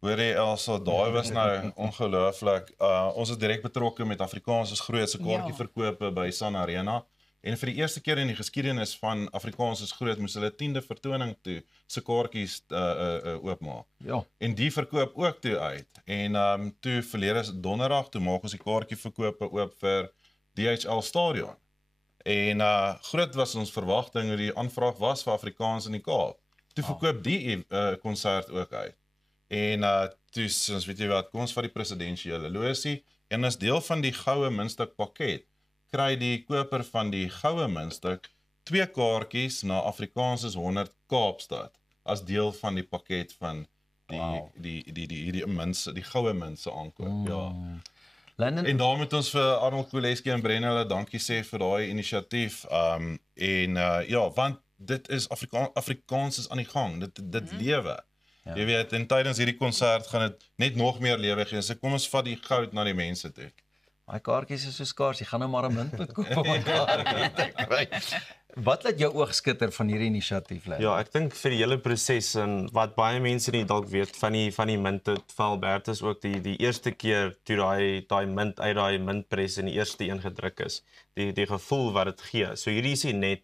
Hoorie Elsa, daai was nou ongelooflik. Ons is direk betrokke met Afrikaans is groot se kaartjieverkope by Sun Arena. En vir die eerste keer in die geskiedenis van Afrikaans is groot moes hulle 10de vertoning toe se kaartjies oopmaak. Ja. En die verkoop ook toe uit. En toe verlede donderdag toe maak ons die kaartjieverkope oop vir DHL Stadion. En groot was ons verwagting hoe die aanvraag was vir Afrikaans in die Kaap. Toe verkoop die konsert ook uit. En toe ons weet jy wat, kom ons vat die presidensiële losie en as deel van die goue muntstuk pakket kry die koper van die goue muntstuk 2 kaartjies na Afrikaans is 100 Kaapstad as deel van die pakket van die munts, die goue munt se aankoop. Ja. En daarom moet ons vir Arnold Kuleski en Brennelle dankie sê vir daai inisiatief. Ja, want dit is Afrikaans is aan die gang. Dit lewe. Ja. Jy weet, en tydens hierdie konsert gaan dit net nog meer lewe gee. So kom ons vat die goud na die mense toe. Daai kaartjies is so skaars, jy gaan nou maar 'n munt moet koop om 'n kaartjie te kry. Wat laat jou oog skitter van hierdie inisiatief lê? Ja, ek dink vir die hele proses en wat baie mense nie dalk weet van die munte van Albertus ook die eerste keer toe daai munt uit daai muntpres in die eerste een gedruk is. Die gevoel wat dit gee. So hierdie is nie net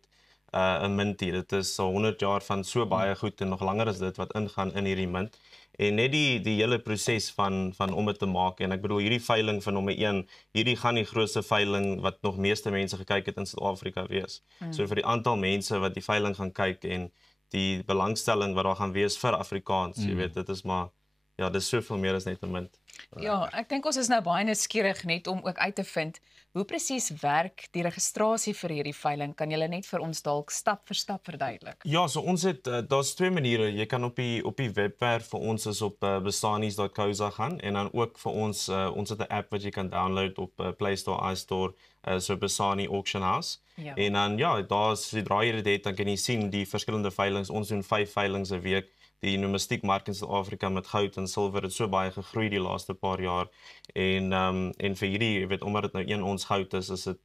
'n muntie. Dit is 100 jaar van so baie goed en nog langer as dit wat ingaan in hierdie munt. En net die hele proses van om dit te maak en ek bedoel hierdie veiling van nommer 1, hierdie gaan die grootste veiling wat nog meeste mense gekyk het in Suid-Afrika wees. So vir die aantal mense wat die veiling gaan kyk en die belangstelling wat daar gaan wees vir Afrikaans, jy weet, dit is maar ja, dis soveel meer as net 'n munt. Ja, ek dink ons is nou baie nuuskierig net om ook uit te vind hoe presies werk die registrasie vir hierdie veiling. Kan julle net vir ons dalk stap vir stap verduidelik? Ja, so ons het daar's 2 maniere. Jy kan op die webwerf vir ons is op besanis.co.za gaan en dan ook vir ons het 'n app wat jy kan download op Play Store, iStore, so Besani Auction House. Ja. En dan ja, daar's sodra jy dit het, dan kan jy sien die verskillende veilings. Ons doen 5 veilings 'n week. Die numeristiekmark in Suid-Afrika met goud en silwer het so baie gegroei die laaste paar jaar. En vir hierdie, jy weet, omdat dit nou 1 ons goud is dit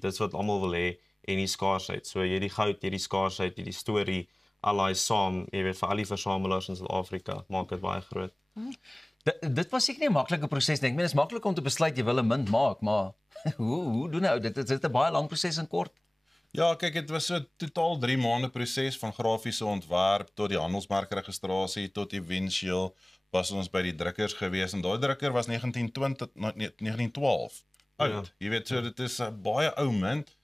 dis wat almal wil hê en die skaarsheid. So jy die goud, jy die skaarsheid, jy die storie allies saam, jy weet vir al die versamelaars in Suid-Afrika maak dit baie groot. Dit was seker nie 'n maklike proses nie. Ek meen dit is maklik om te besluit jy wil 'n munt maak, maar hoe doen nou dit? Dit is 'n baie lang proses in kort. Ja, kyk, dit was so totaal 3 maande proses van grafiese ontwerp tot die handelsmerkregistrasie tot eventueel was ons by die drukkers gewees en daai drukker was 1912 oud. Jy weet, so dit is 'n baie ou munt.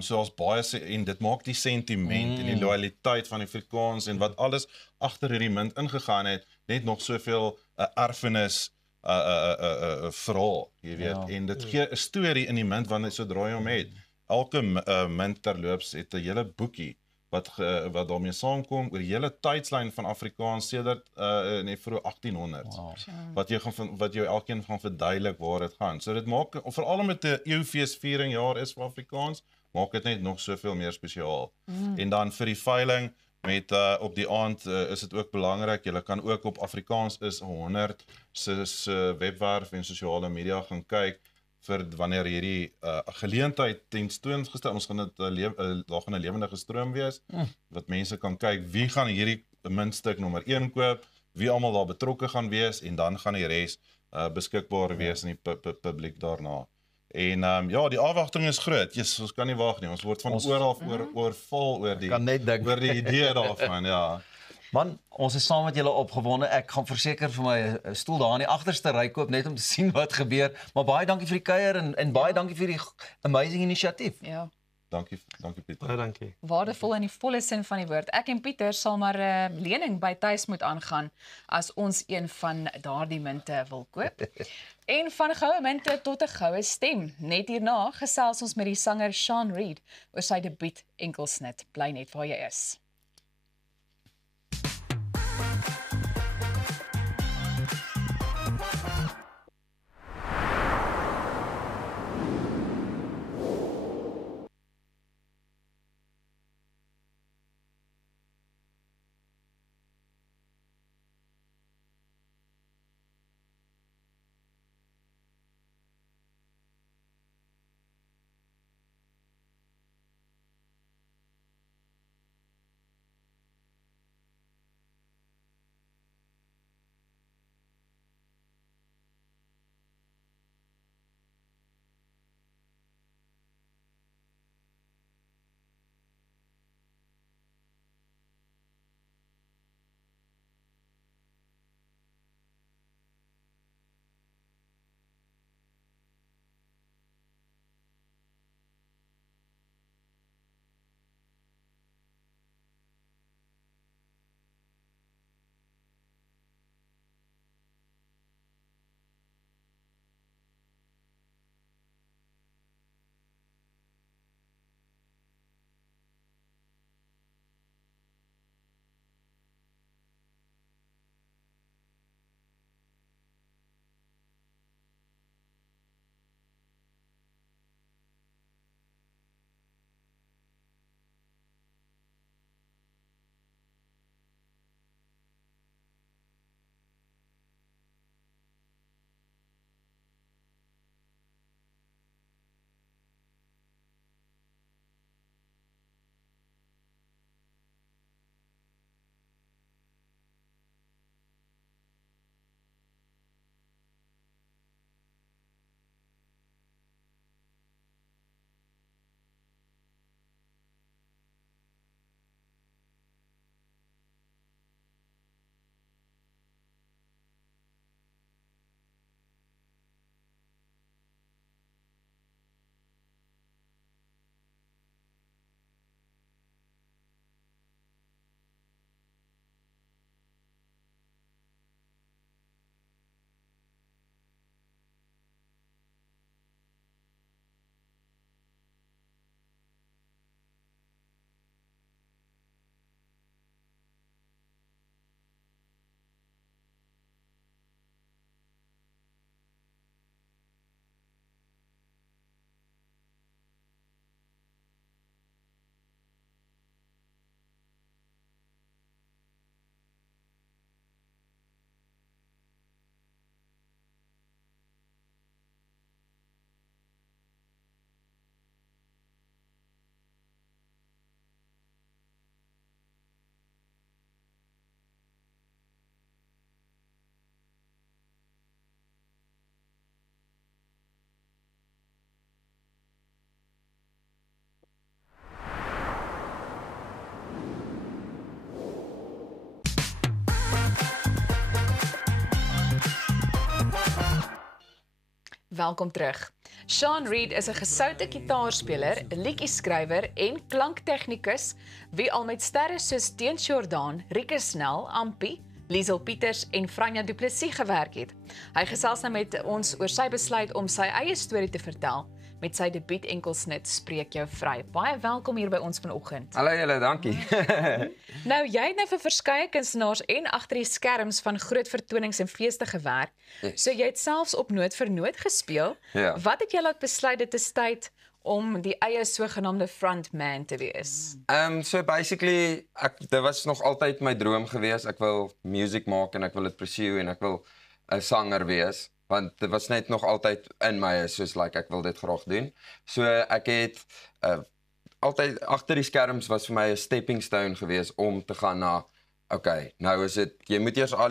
Soos baie en dit maak die sentiment en die loyaliteit van die Afrikaans en wat alles agter hierdie munt ingegaan het, net nog soveel erfenis verhaal, jy weet. En dit gee 'n storie in die munt wanneer sodra jy hom het. Elke munt terloops het 'n hele boekie wat daarmee saamkom oor die hele tydslyn van Afrikaans sedert in die vroeë 1800s. Wat jou elkeen gaan verduidelik waar dit gaan. So dit maak veral omdat 'n eeufeesviering jaar is vir Afrikaans, maak dit net nog soveel meer spesiaal. En dan vir die veiling met op die aand is dit ook belangrik. Jy kan ook op Afrikaans is 100 se webwerf en sosiale media gaan kyk vir wanneer hierdie geleentheid tentoongestel. Ons gaan dit daar gaan 'n lewendige stroom wees wat mense kan kyk wie gaan hierdie muntstuk nommer 1 koop, wie almal daar betrokke gaan wees en dan gaan die res beskikbaar wees in die publiek daarna. En ja, die afwagting is groot. Ons kan nie wag nie. Ons word van oral oorval oor die idee daarvan, ja. Man, ons is saam met julle opgewonde. Ek gaan verseker vir my 'n stoel daar in die agterste ry koop net om te sien wat gebeur. Maar baie dankie vir die kuier en baie dankie vir die amazing inisiatief. Ja. Dankie Pieter. Baie dankie. Waardevol in die volle sin van die woord. Ek en Pieter sal maar 'n lening by tuis moet aangaan as ons een van daardie munte wil koop. En van goue munte tot 'n goue stem. Net hierna gesels ons met die sanger Sean Reid oor sy debuut enkelsnit. Bly net waar jy is. welkom terug. Sean Reid is 'n gesoute gitaarspeler, liedjieskrywer en klanktegnikus wie al met sterre soos Teens Jordaan, Rieke Snell, Ampi, Liesel Pieters en Franja Du Plessis gewerk het. Hy gesels nou met ons oor sy besluit om sy eie storie te vertel met sy debuut enkelsnit Spreek jou vry. Baie welkom hier by ons vanoggend. Hallo julle, dankie. Nou, jy het nou vir verskeie kunstenaars en agter die skerms van groot vertonings en feeste gewerk. Yes. So jy het selfs op noot vir noot gespeel. Ja. Wat het jy laat besluit dit is tyd om die eie sogenaamde frontman te wees? So basically, dit was nog altyd my droom gewees. Ek wil music maak en ek wil dit pursue en ek wil 'n sanger wees. Want dit was net nog altyd in my, soos like, ek wil dit graag doen. So ek het altyd, agter die skerms was vir my 'n stepping stone gewees om te gaan na, okay, nou is dit, jy moet eers al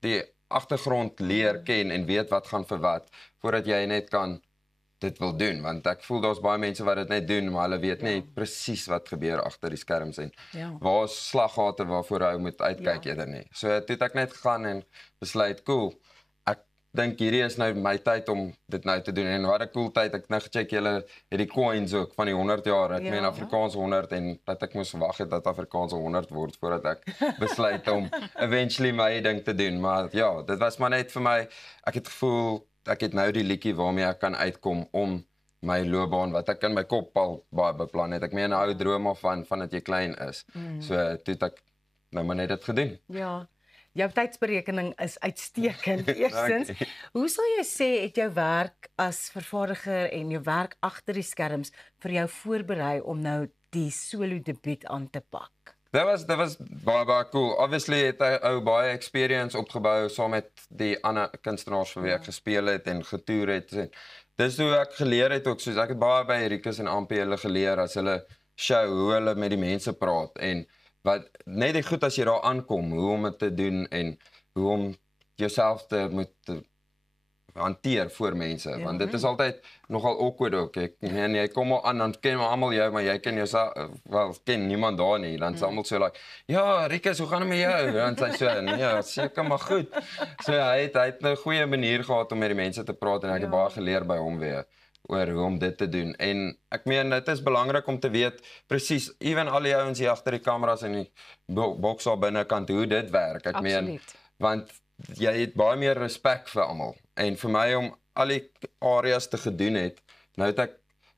die agtergrond leer ken en weet wat gaan vir wat, voordat jy net kan dit wil doen, want ek voel daar's baie mense wat dit net doen, maar hulle weet nie presies wat gebeur agter die skerms en waar is slaggate waarvoor hy moet uitkyk eerder nie. So toe het ek net gegaan en besluit, cool, dink hierdie is nou my tyd om dit nou te doen en wat 'n cool tyd, ek nou gecheck julle het die coins ook van die 100 jaar, ek meen Afrikaans 100 en dat ek moes wag het dat Afrikaans 100 word voordat ek besluit om eventually my ding te doen, maar ja, dit was maar net vir my, ek het gevoel, ek het nou die liedjie waarmee ek kan uitkom om my loopbaan, wat ek in my kop al baie beplan het, ek meen 'n ou droom af van dat jy klein is, so toe het ek nou maar net dit gedoen. Ja. Jou tydsberekening is uitstekend. Eerstens, hoe sal jy sê het jou werk as vervaardiger en jou werk agter die skerms vir jou voorberei om nou die solo debuut aan te pak? Dit was baie cool. Obviously het hy ou baie experience opgebou saam met die ander kunstenaars vir wie ek gespeel het en getoer het. En dis hoe ek geleer het ook, soos ek het baie by Rikus en Ampi hulle geleer as hulle show, hoe hulle met die mense praat en wat net die goed as jy daar aankom, hoe om dit te doen en hoe om jouself te moet hanteer voor mense, want dit is altyd nogal awkward ook, en jy kom al aan, dan ken almal jou, maar jy ken jouself, wel, ken niemand daar nie, dan is almal so like, ja, Rikus, hoe gaan het met jou? Dan sê so, nee, seker maar goed. So hy het 'n goeie manier gehad om met die mense te praat, en ek het baie geleer by hom weer, oor hoe om dit te doen, en ek meen, dit is belangrik om te weet, precies, even al die ouens hier agter die kameras en die boks al binnekant, hoe dit werk, ek meen, want jy het baie meer respek vir almal, en vir my om al die areas te gedoen het, nou het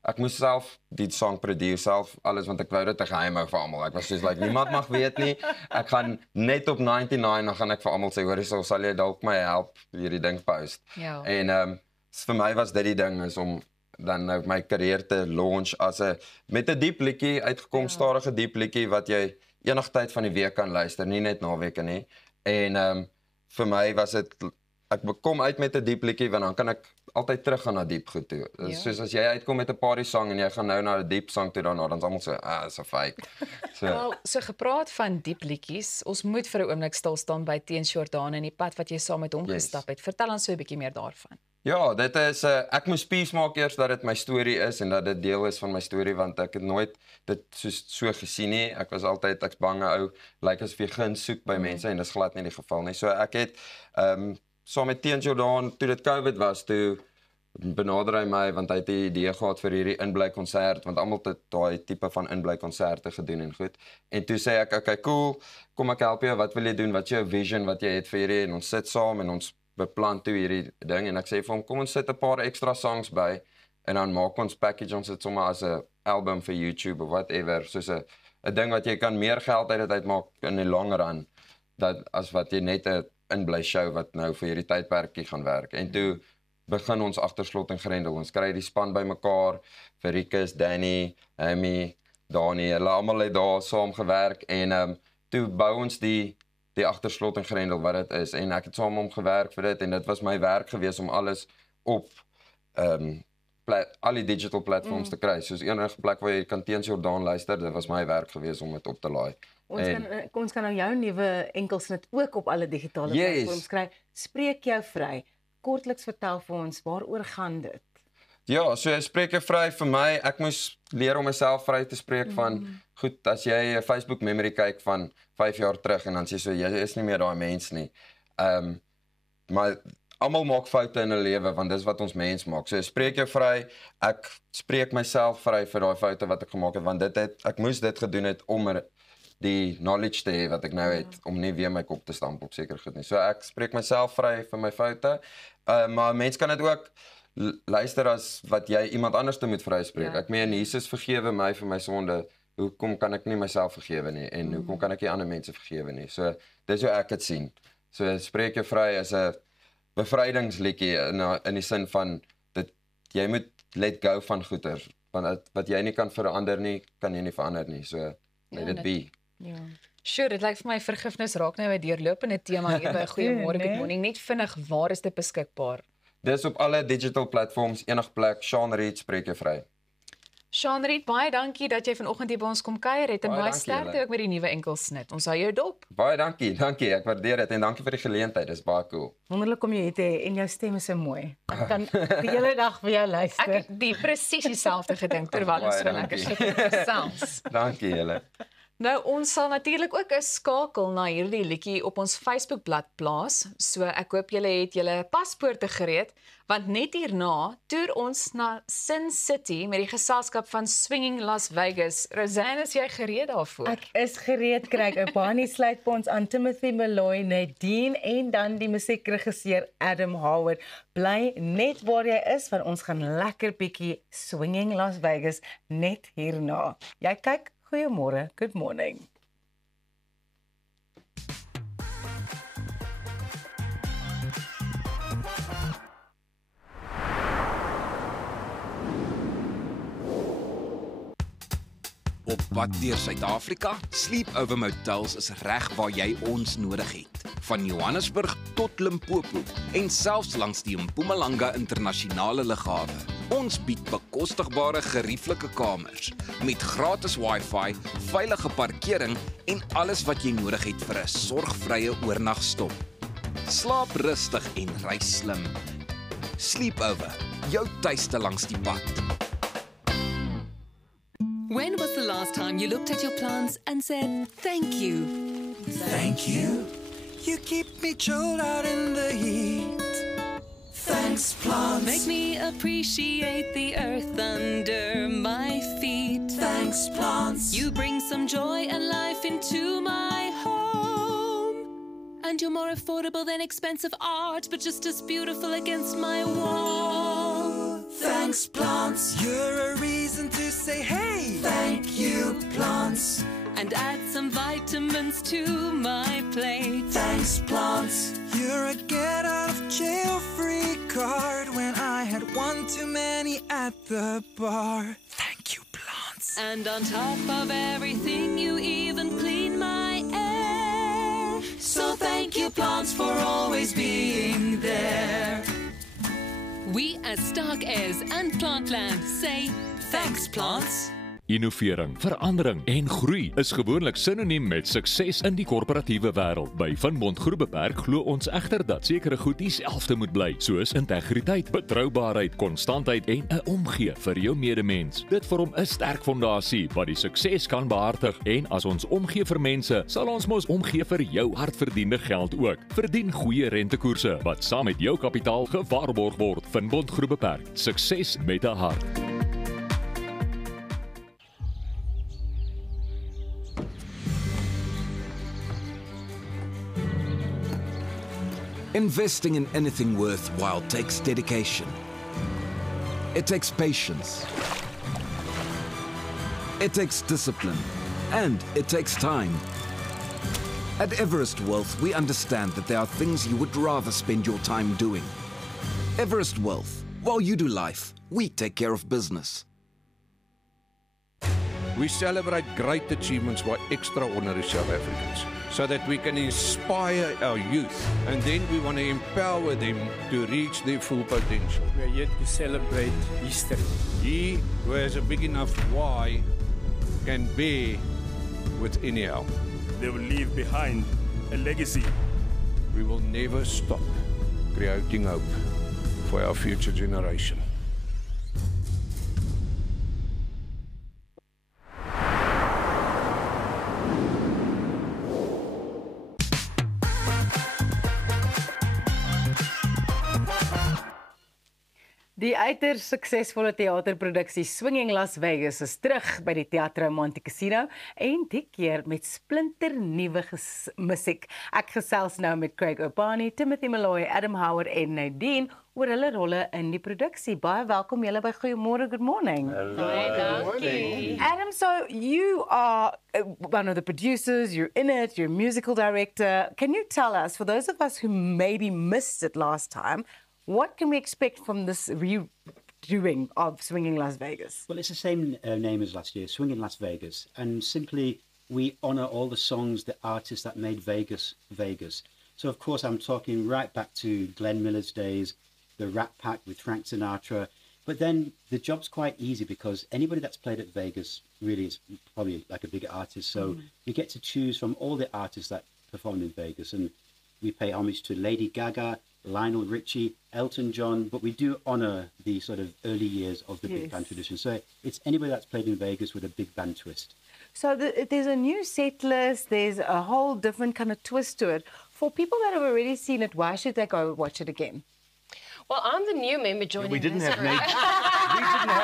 ek moes self die song produce, self alles, want ek wou dit 'n geheim hou vir almal, ek was soos like, niemand mag weet nie, ek gaan net op 99, dan gaan ek vir almal sê, hoor, so sal jy dalk my help, hierdie ding post, en vir my was dit die ding, is om dan nou my carrière te launch as met 'n diep liedjie uitgekom, stadige diep liedjie wat jy enige tyd van die week kan luister, nie net naweke nie. En vir my was dit, ek kom uit met 'n diep liedjie, want dan kan ek altyd terug gaan na diep goed toe. Soos as jy uitkom met 'n party song en jy gaan nou na 'n diep song toe daarna, dan is almal so, is 'n fake. So gepraat van diep liedjies, ons moet vir 'n oomblik stil staan by Teens Jordaan en die pad wat jy saam met hom gestap het. Vertel ons so 'n bietjie meer daarvan. Ja, dit is, ek moes peace maak eers dat dit my storie is en dat dit deel is van my storie, want ek het nooit dit so gesien nie. Ek was altyd, ek's bang ou, lyk asof jy guns soek by mense en dis glad nie die geval nie. So ek het, saam met Teens Jordaan, toe dit COVID was, toe benader hy my, want hy het die idee gehad vir hierdie inbly konsert, want almal het daai tipe van inbly konserte gedoen en goed. En toe sê ek, okay, cool, kom ek help jou, wat wil jy doen, wat is jou vision, wat jy het vir hierdie, en ons sit saam en ons beplan toe hierdie ding, en ek sê vir hom, kom ons sit 'n paar extra songs by, en dan maak ons package, ons het sommer as 'n album vir YouTube, of whatever, soos 'n ding wat jy kan meer geld uit dit uitmaak in die long run, as wat jy net 'n inbly show, wat nou vir hierdie tydperkie gaan werk, en toe begin ons agter slot en grendel, ons kry die span by mekaar, vir Rikus, Danny, Amy, Dani, hulle almal het daar saam gewerk, en toe bou ons die agter slot en grendel wat dit is, en ek het saam om gewerk vir dit, en dit was my werk gewees om alles op al die digital platforms te kry, soos enige plek waar jy kan Teens Jordaan luister, dit was my werk gewees om dit op te laai. Ons kan nou jou nuwe enkelsnit ook op alle digitale platforms kry. Spreek jou vry. Kortliks vertel vir ons, waaroor gaan dit? Ja, so spreek jou vry vir my, ek moes leer om myself vry te spreek van, goed, as jy 'n Facebook memory kyk van 5 jaar terug, en dan sê so, jy is nie meer daai mens nie. Maar almal maak foute in 'n lewe want dis wat ons mens maak. So spreek jou vry. Ek spreek myself vry vir daai foute wat ek gemaak het want ek moes dit gedoen het om die knowledge te hê wat ek nou het om nie weer my kop te stamp op seker goed nie. So ek spreek myself vry vir my foute. Maar mens kan dit ook luister as wat jy iemand anders te moet vryspreek. Ek meen Jesus vergewe my vir my sonde. Hoekom kan ek nie myself vergewe nie en hoekom kan ek nie ander mense vergewe nie? So dis hoe ek dit sien. So spreek jou vry as 'n bevrydingsliedjie in die sin van dat jy moet let go van goeder, want wat jy nie kan verander nie, kan jy nie verander nie. So let it be. Ja. Sure, dit lyk vir my vergifnis raak nou 'n deurlopende tema hier by Goeiemôre Good Morning. Net vinnig, waar is dit beskikbaar? Dis op alle digital platforms, enige plek. Sean Reed, spreek jou vry. Sean Reed, baie dankie dat jy vanoggend hier by ons kom kuier het en baie sterkte ook met die nuwe enkelsnit. Ons hou jou dop. Baie dankie, ek waardeer dit en dankie vir die geleentheid. Dis baie cool. Wonderlik om jou hier te hê en jou stem is so mooi. Ek kan die hele dag vir jou luister. Ek het presies dieselfde gedink terwyl ons so lekker gesels. Dankie julle. Nou, ons sal natuurlik ook 'n skakel na hierdie liedjie op ons Facebookblad plaas. So ek hoop julle het julle paspoorte gereed, want net hierna toer ons na Sin City met die geselskap van Swinging Las Vegas. Rosanne, is jy gereed daarvoor? Ek is gereed, kyk. Bonnie sluit by ons aan Timothy Malloy, Nadine en dan die musiekregisseur Adam Howard. Bly net waar jy is, want ons gaan lekker bietjie Swinging Las Vegas net hierna. Jy kyk Goeiemôre, good morning. Op pad deur Suid-Afrika, Sleepover Motels is reg waar jy ons nodig het. Van Johannesburg tot Limpopo en selfs langs die Mpumalanga internasionale lughawe. Ons bied bekostigbare gerieflike kamers met gratis Wi-Fi, veilige parkering en alles wat jy nodig het vir 'n sorgvrye oornagstop. Slaap rustig en reis slim. Sleepover, jou tuiste langs die pad. When was the last time you looked at your plants and said, thank you? Thank you. You keep me chilled out in the heat. Thanks, plants. Make me appreciate the earth under my feet. Thanks, plants. You bring some joy and life into my home. And you're more affordable than expensive art, but just as beautiful against my wall. Thanks, plants. You're a reason to say, hey, thank you, plants. And add some vitamins to my plate. Thanks, plants. You're a get out of jail free card when I had one too many at the bar. Thank you, plants. And on top of everything, you even clean my air. So thank you, plants, for always being there. We as Stark Airs and Plantland say, thanks, plants. Innovering, verandering en groei is gewoonlik sinoniem met sukses in die korporatiewe wêreld. By Van Mont Groebeperk glo ons egter dat sekere goed dieselfde moet bly, soos integriteit, betroubaarheid, konstantheid en 'n omgee vir jou medemens. Dit vorm 'n sterk fondasie wat die sukses kan behartig en as ons omgee vir mense, sal ons mos omgee vir jou hardverdiende geld ook. Verdien goeie rentekoerse wat saam met jou kapitaal gewaarborg word. Van Mont Groebeperk, sukses met 'n hart. Investing in anything worthwhile takes dedication. It takes patience. It takes discipline. And it takes time. At Everest Wealth, we understand that there are things you would rather spend your time doing. Everest Wealth. While you do life, we take care of business. We celebrate great achievements by extraordinary South Africans, so that we can inspire our youth, and then we want to empower them to reach their full potential. We are here to celebrate history. He who has a big enough why can bear with any help. They will leave behind a legacy. We will never stop creating hope for our future generation. Die uiters suksesvolle teaterproduksie Swinging Las Vegas is terug by die Teatro Monte Cassino en die keer met splinternuwe musiek. Ek gesels nou met Craig Opani, Timothy Malloy, Adam Howard en Nadine oor hulle rolle in die produksie. Baie welkom julle by Goeiemôre, good morning. Dankie. Adam, so you are one of the producers, you're in it, you're a musical director. Can you tell us, for those of us who maybe missed it last time, what can we expect from this redoing of Swinging Las Vegas? Well, it's the same name as last year, Swinging Las Vegas. And simply, we honor all the songs, the artists that made Vegas, Vegas. So, of course, I'm talking right back to Glenn Miller's days, the Rat Pack with Frank Sinatra. But then the job's quite easy because anybody that's played at Vegas really is probably like a bigger artist. So you get to choose from all the artists that performed in Vegas. And we pay homage to Lady Gaga, Lionel Richie, Elton John, but we do honor the sort of early years of the big band tradition. So it's anybody that's played in Vegas with a big band twist. So there's a new set list, there's a whole different kind of twist to it. For people that have already seen it, why should they go watch it again? Well, I'm the new member joining We didn't this have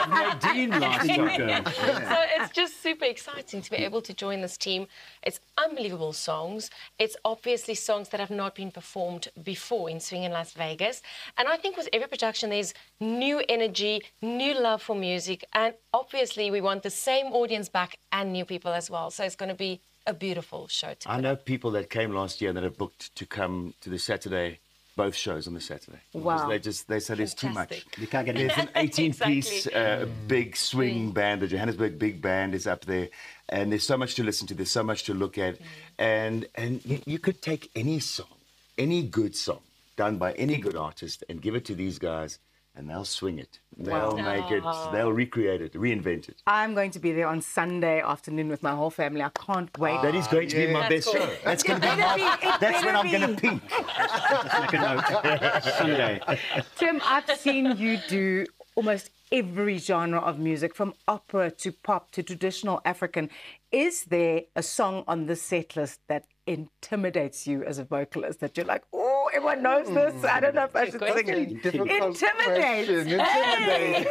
Nadine last time. So it's just super exciting to be able to join this team. It's unbelievable songs. It's obviously songs that have not been performed before in Swinging Las Vegas. And I think with every production, there's new energy, new love for music. And obviously, we want the same audience back and new people as well. So it's going to be a beautiful show to I know people that came last year that have booked to come to the Saturday, both shows on the Saturday. Wow. They said it's too much. You can't get There's an 18-piece big swing band. The Johannesburg Big Band is up there. And there's so much to listen to. There's so much to look at. And you could take any song, any good song done by any good artist and give it to these guys and they'll swing it. They'll make it, they'll recreate it, reinvent it. I'm going to be there on Sunday afternoon with my whole family. I can't wait. That is going to be my best show. That's going to be that's when I'm going to peak. Make a note. Sunday. Tim, I've seen you do almost every genre of music, from opera to pop to traditional African. Is there a song on the set list that intimidates you as a vocalist, that you're like, oh, everyone knows this, I don't know if I should sing it? Intimidates. Intimidate.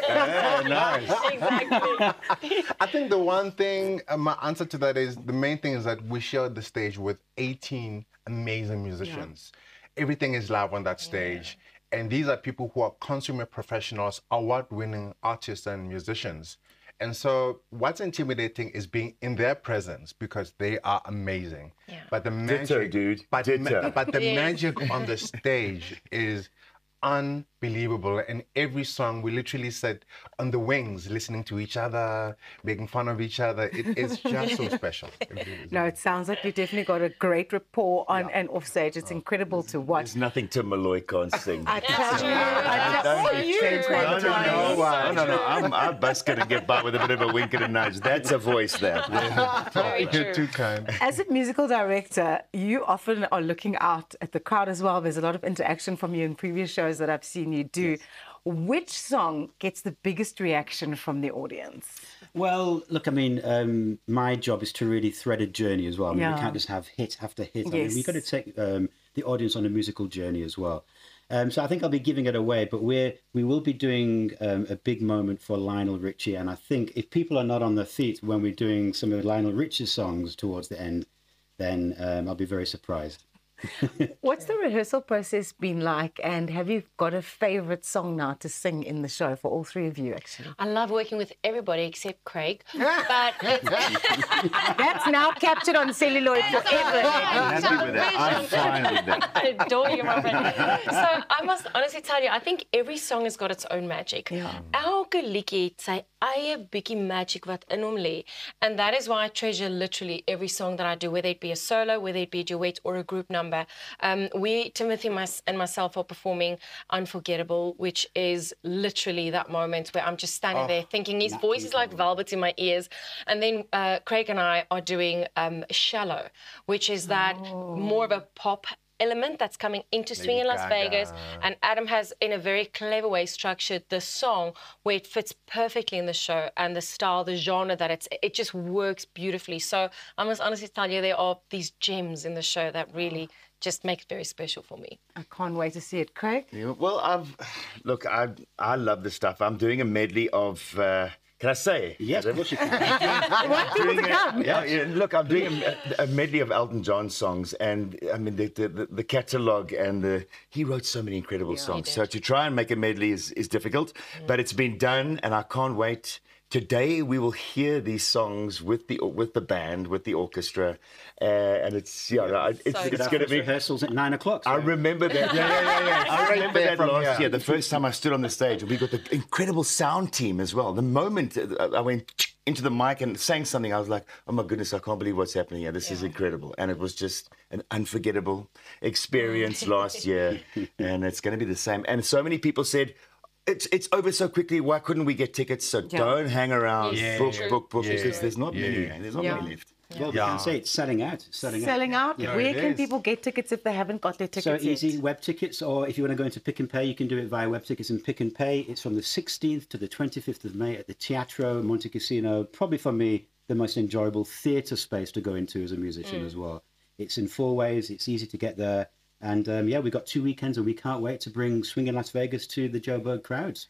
Nice. Exactly. I think the one thing, my answer to that is, the main thing is that we share the stage with 18 amazing musicians. Everything is live on that stage. And these are people who are consummate professionals, award-winning artists and musicians. And so what's intimidating is being in their presence because they are amazing. Yeah. But the magic, Ditto, dude. but the Yes. magic on the stage is unbelievable. And every song, we literally sit on the wings, listening to each other, making fun of each other. It is just so special. It really is. No, it sounds like you've definitely got a great rapport on and off stage. It's incredible to watch. There's nothing Tim Malloy can't sing. I tell you. No. I'm busking and get by with a bit of a wink and a nudge. That's a voice there. You're too kind. As a musical director, you often are looking out at the crowd as well. There's a lot of interaction from you in previous shows that I've seen you do. Yes. Which song gets the biggest reaction from the audience? Well, look, I mean, my job is to really thread a journey as well. I mean, we can't just have hit after hit. I mean, we've got to take the audience on a musical journey as well. So I think I'll be giving it away, but we will be doing a big moment for Lionel Richie. And I think if people are not on their feet when we're doing some of Lionel Richie's songs towards the end, then I'll be very surprised. What's the rehearsal process been like, and have you got a favorite song now to sing in the show for all three of you, actually? I love working with everybody except Craig, but that's now captured on celluloid forever. I'm happy with that. I'm fine with that. I adore you, my friend. So I must honestly tell you, I think every song has got its own magic. Elke liedjie het sy eie bietjie magic wat in hom lê. And that is why I treasure literally every song that I do, whether it be a solo, whether it be a duet or a group number. Timothy and myself are performing Unforgettable, which is literally that moment where I'm just standing there thinking his voice is like velvet in my ears. And then Craig and I are doing Shallow, which is that more of a pop element that's coming into Swing in Las Vegas, and Adam has, in a very clever way, structured the song where it fits perfectly in the show, and the style, the genre that it just works beautifully. So I must honestly tell you, there are these gems in the show that really just make it very special for me. I can't wait to see it, Craig. Yeah, well, I love this stuff. I'm doing a medley of. Can I say? Yes, of course you can. I want people to come. Yeah, look, I'm doing a medley of Elton John songs, and I mean the catalogue, and he wrote so many incredible songs. So to try and make a medley is difficult, but it's been done, and I can't wait. Today we will hear these songs with the band, with the orchestra, and it's going to be rehearsals at 9 o'clock. So. I remember that. I remember that last year, the first time I stood on the stage, and we got the incredible sound team as well. The moment I went into the mic and sang something, I was like, oh my goodness, I can't believe what's happening here. This is incredible, and it was just an unforgettable experience last year, and it's going to be the same. And so many people said, it's over so quickly. Why couldn't we get tickets? So don't hang around. Book, because there's not many. There's not many left. Well, we can say it's selling out. Selling out. Yeah. Where can people get tickets if they haven't got their tickets So easy, web tickets, or if you want to go into Pick and Pay, you can do it via web tickets and Pick and Pay. It's from the 16th to the 25th of May at the Teatro Montecasino. Probably for me, the most enjoyable theatre space to go into as a musician as well. It's in 4 ways. It's easy to get there. And we've got 2 weekends, and we can't wait to bring Swing in Las Vegas to the Joburg crowds.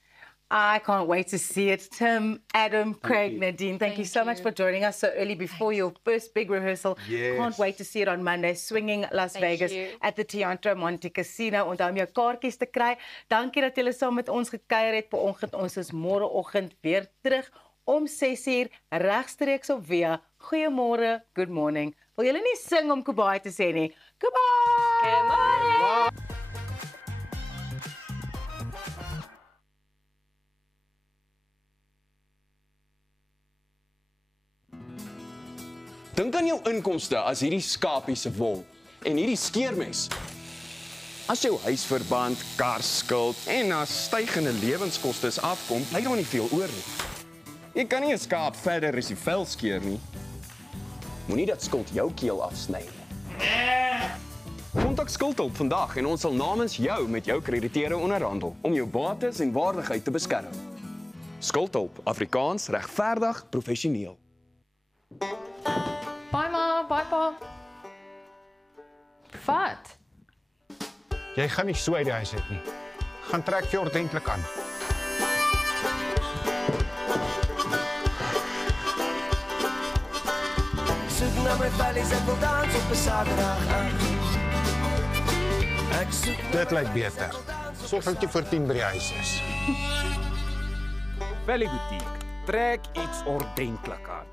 I can't wait to see it. Tim, Adam, Craig, Nadine, thank you so much for joining us so early before your first big rehearsal. Yes. Can't wait to see it on Monday, Swinging Las Vegas at the Teatro Montecasino. Onthou om jou kaartjies te kry. Dankie dat julle saam met ons gekuier het vanoggend. Ons is môreoggend weer terug om 6:00 regstreeks op Via. Goeiemôre, good morning. Wil julle nie sing om goodbye te sê nie? Goodbye! Goodbye! Dink aan jou inkomste as hierdie skapie se wol en hierdie skeermes. As jou huisverband, karskuld en as stygende lewenskoste afkom, bly daar nie veel oor nie. Jy kan nie 'n skaap verder as die vel skeer nie. Moenie dat skuld jou keel afsny nie. Kontak Skuldhulp vandag en ons sal namens jou met jou krediteure onderhandel om jou bates en waardigheid te beskerm. Skuldhulp, Afrikaans, regverdig, professioneel. Bye ma, bye pa. Wat? Jy gaan nie so uit die huis uit nie. Gaan trek jy ordentlik aan. Soek na my valleys en wil dans op 'n Saterdag aan. Dit lyk beter. Sorg dat jy voor 10 by die huis is. Valley Boutique. Trek iets ordentlik aan.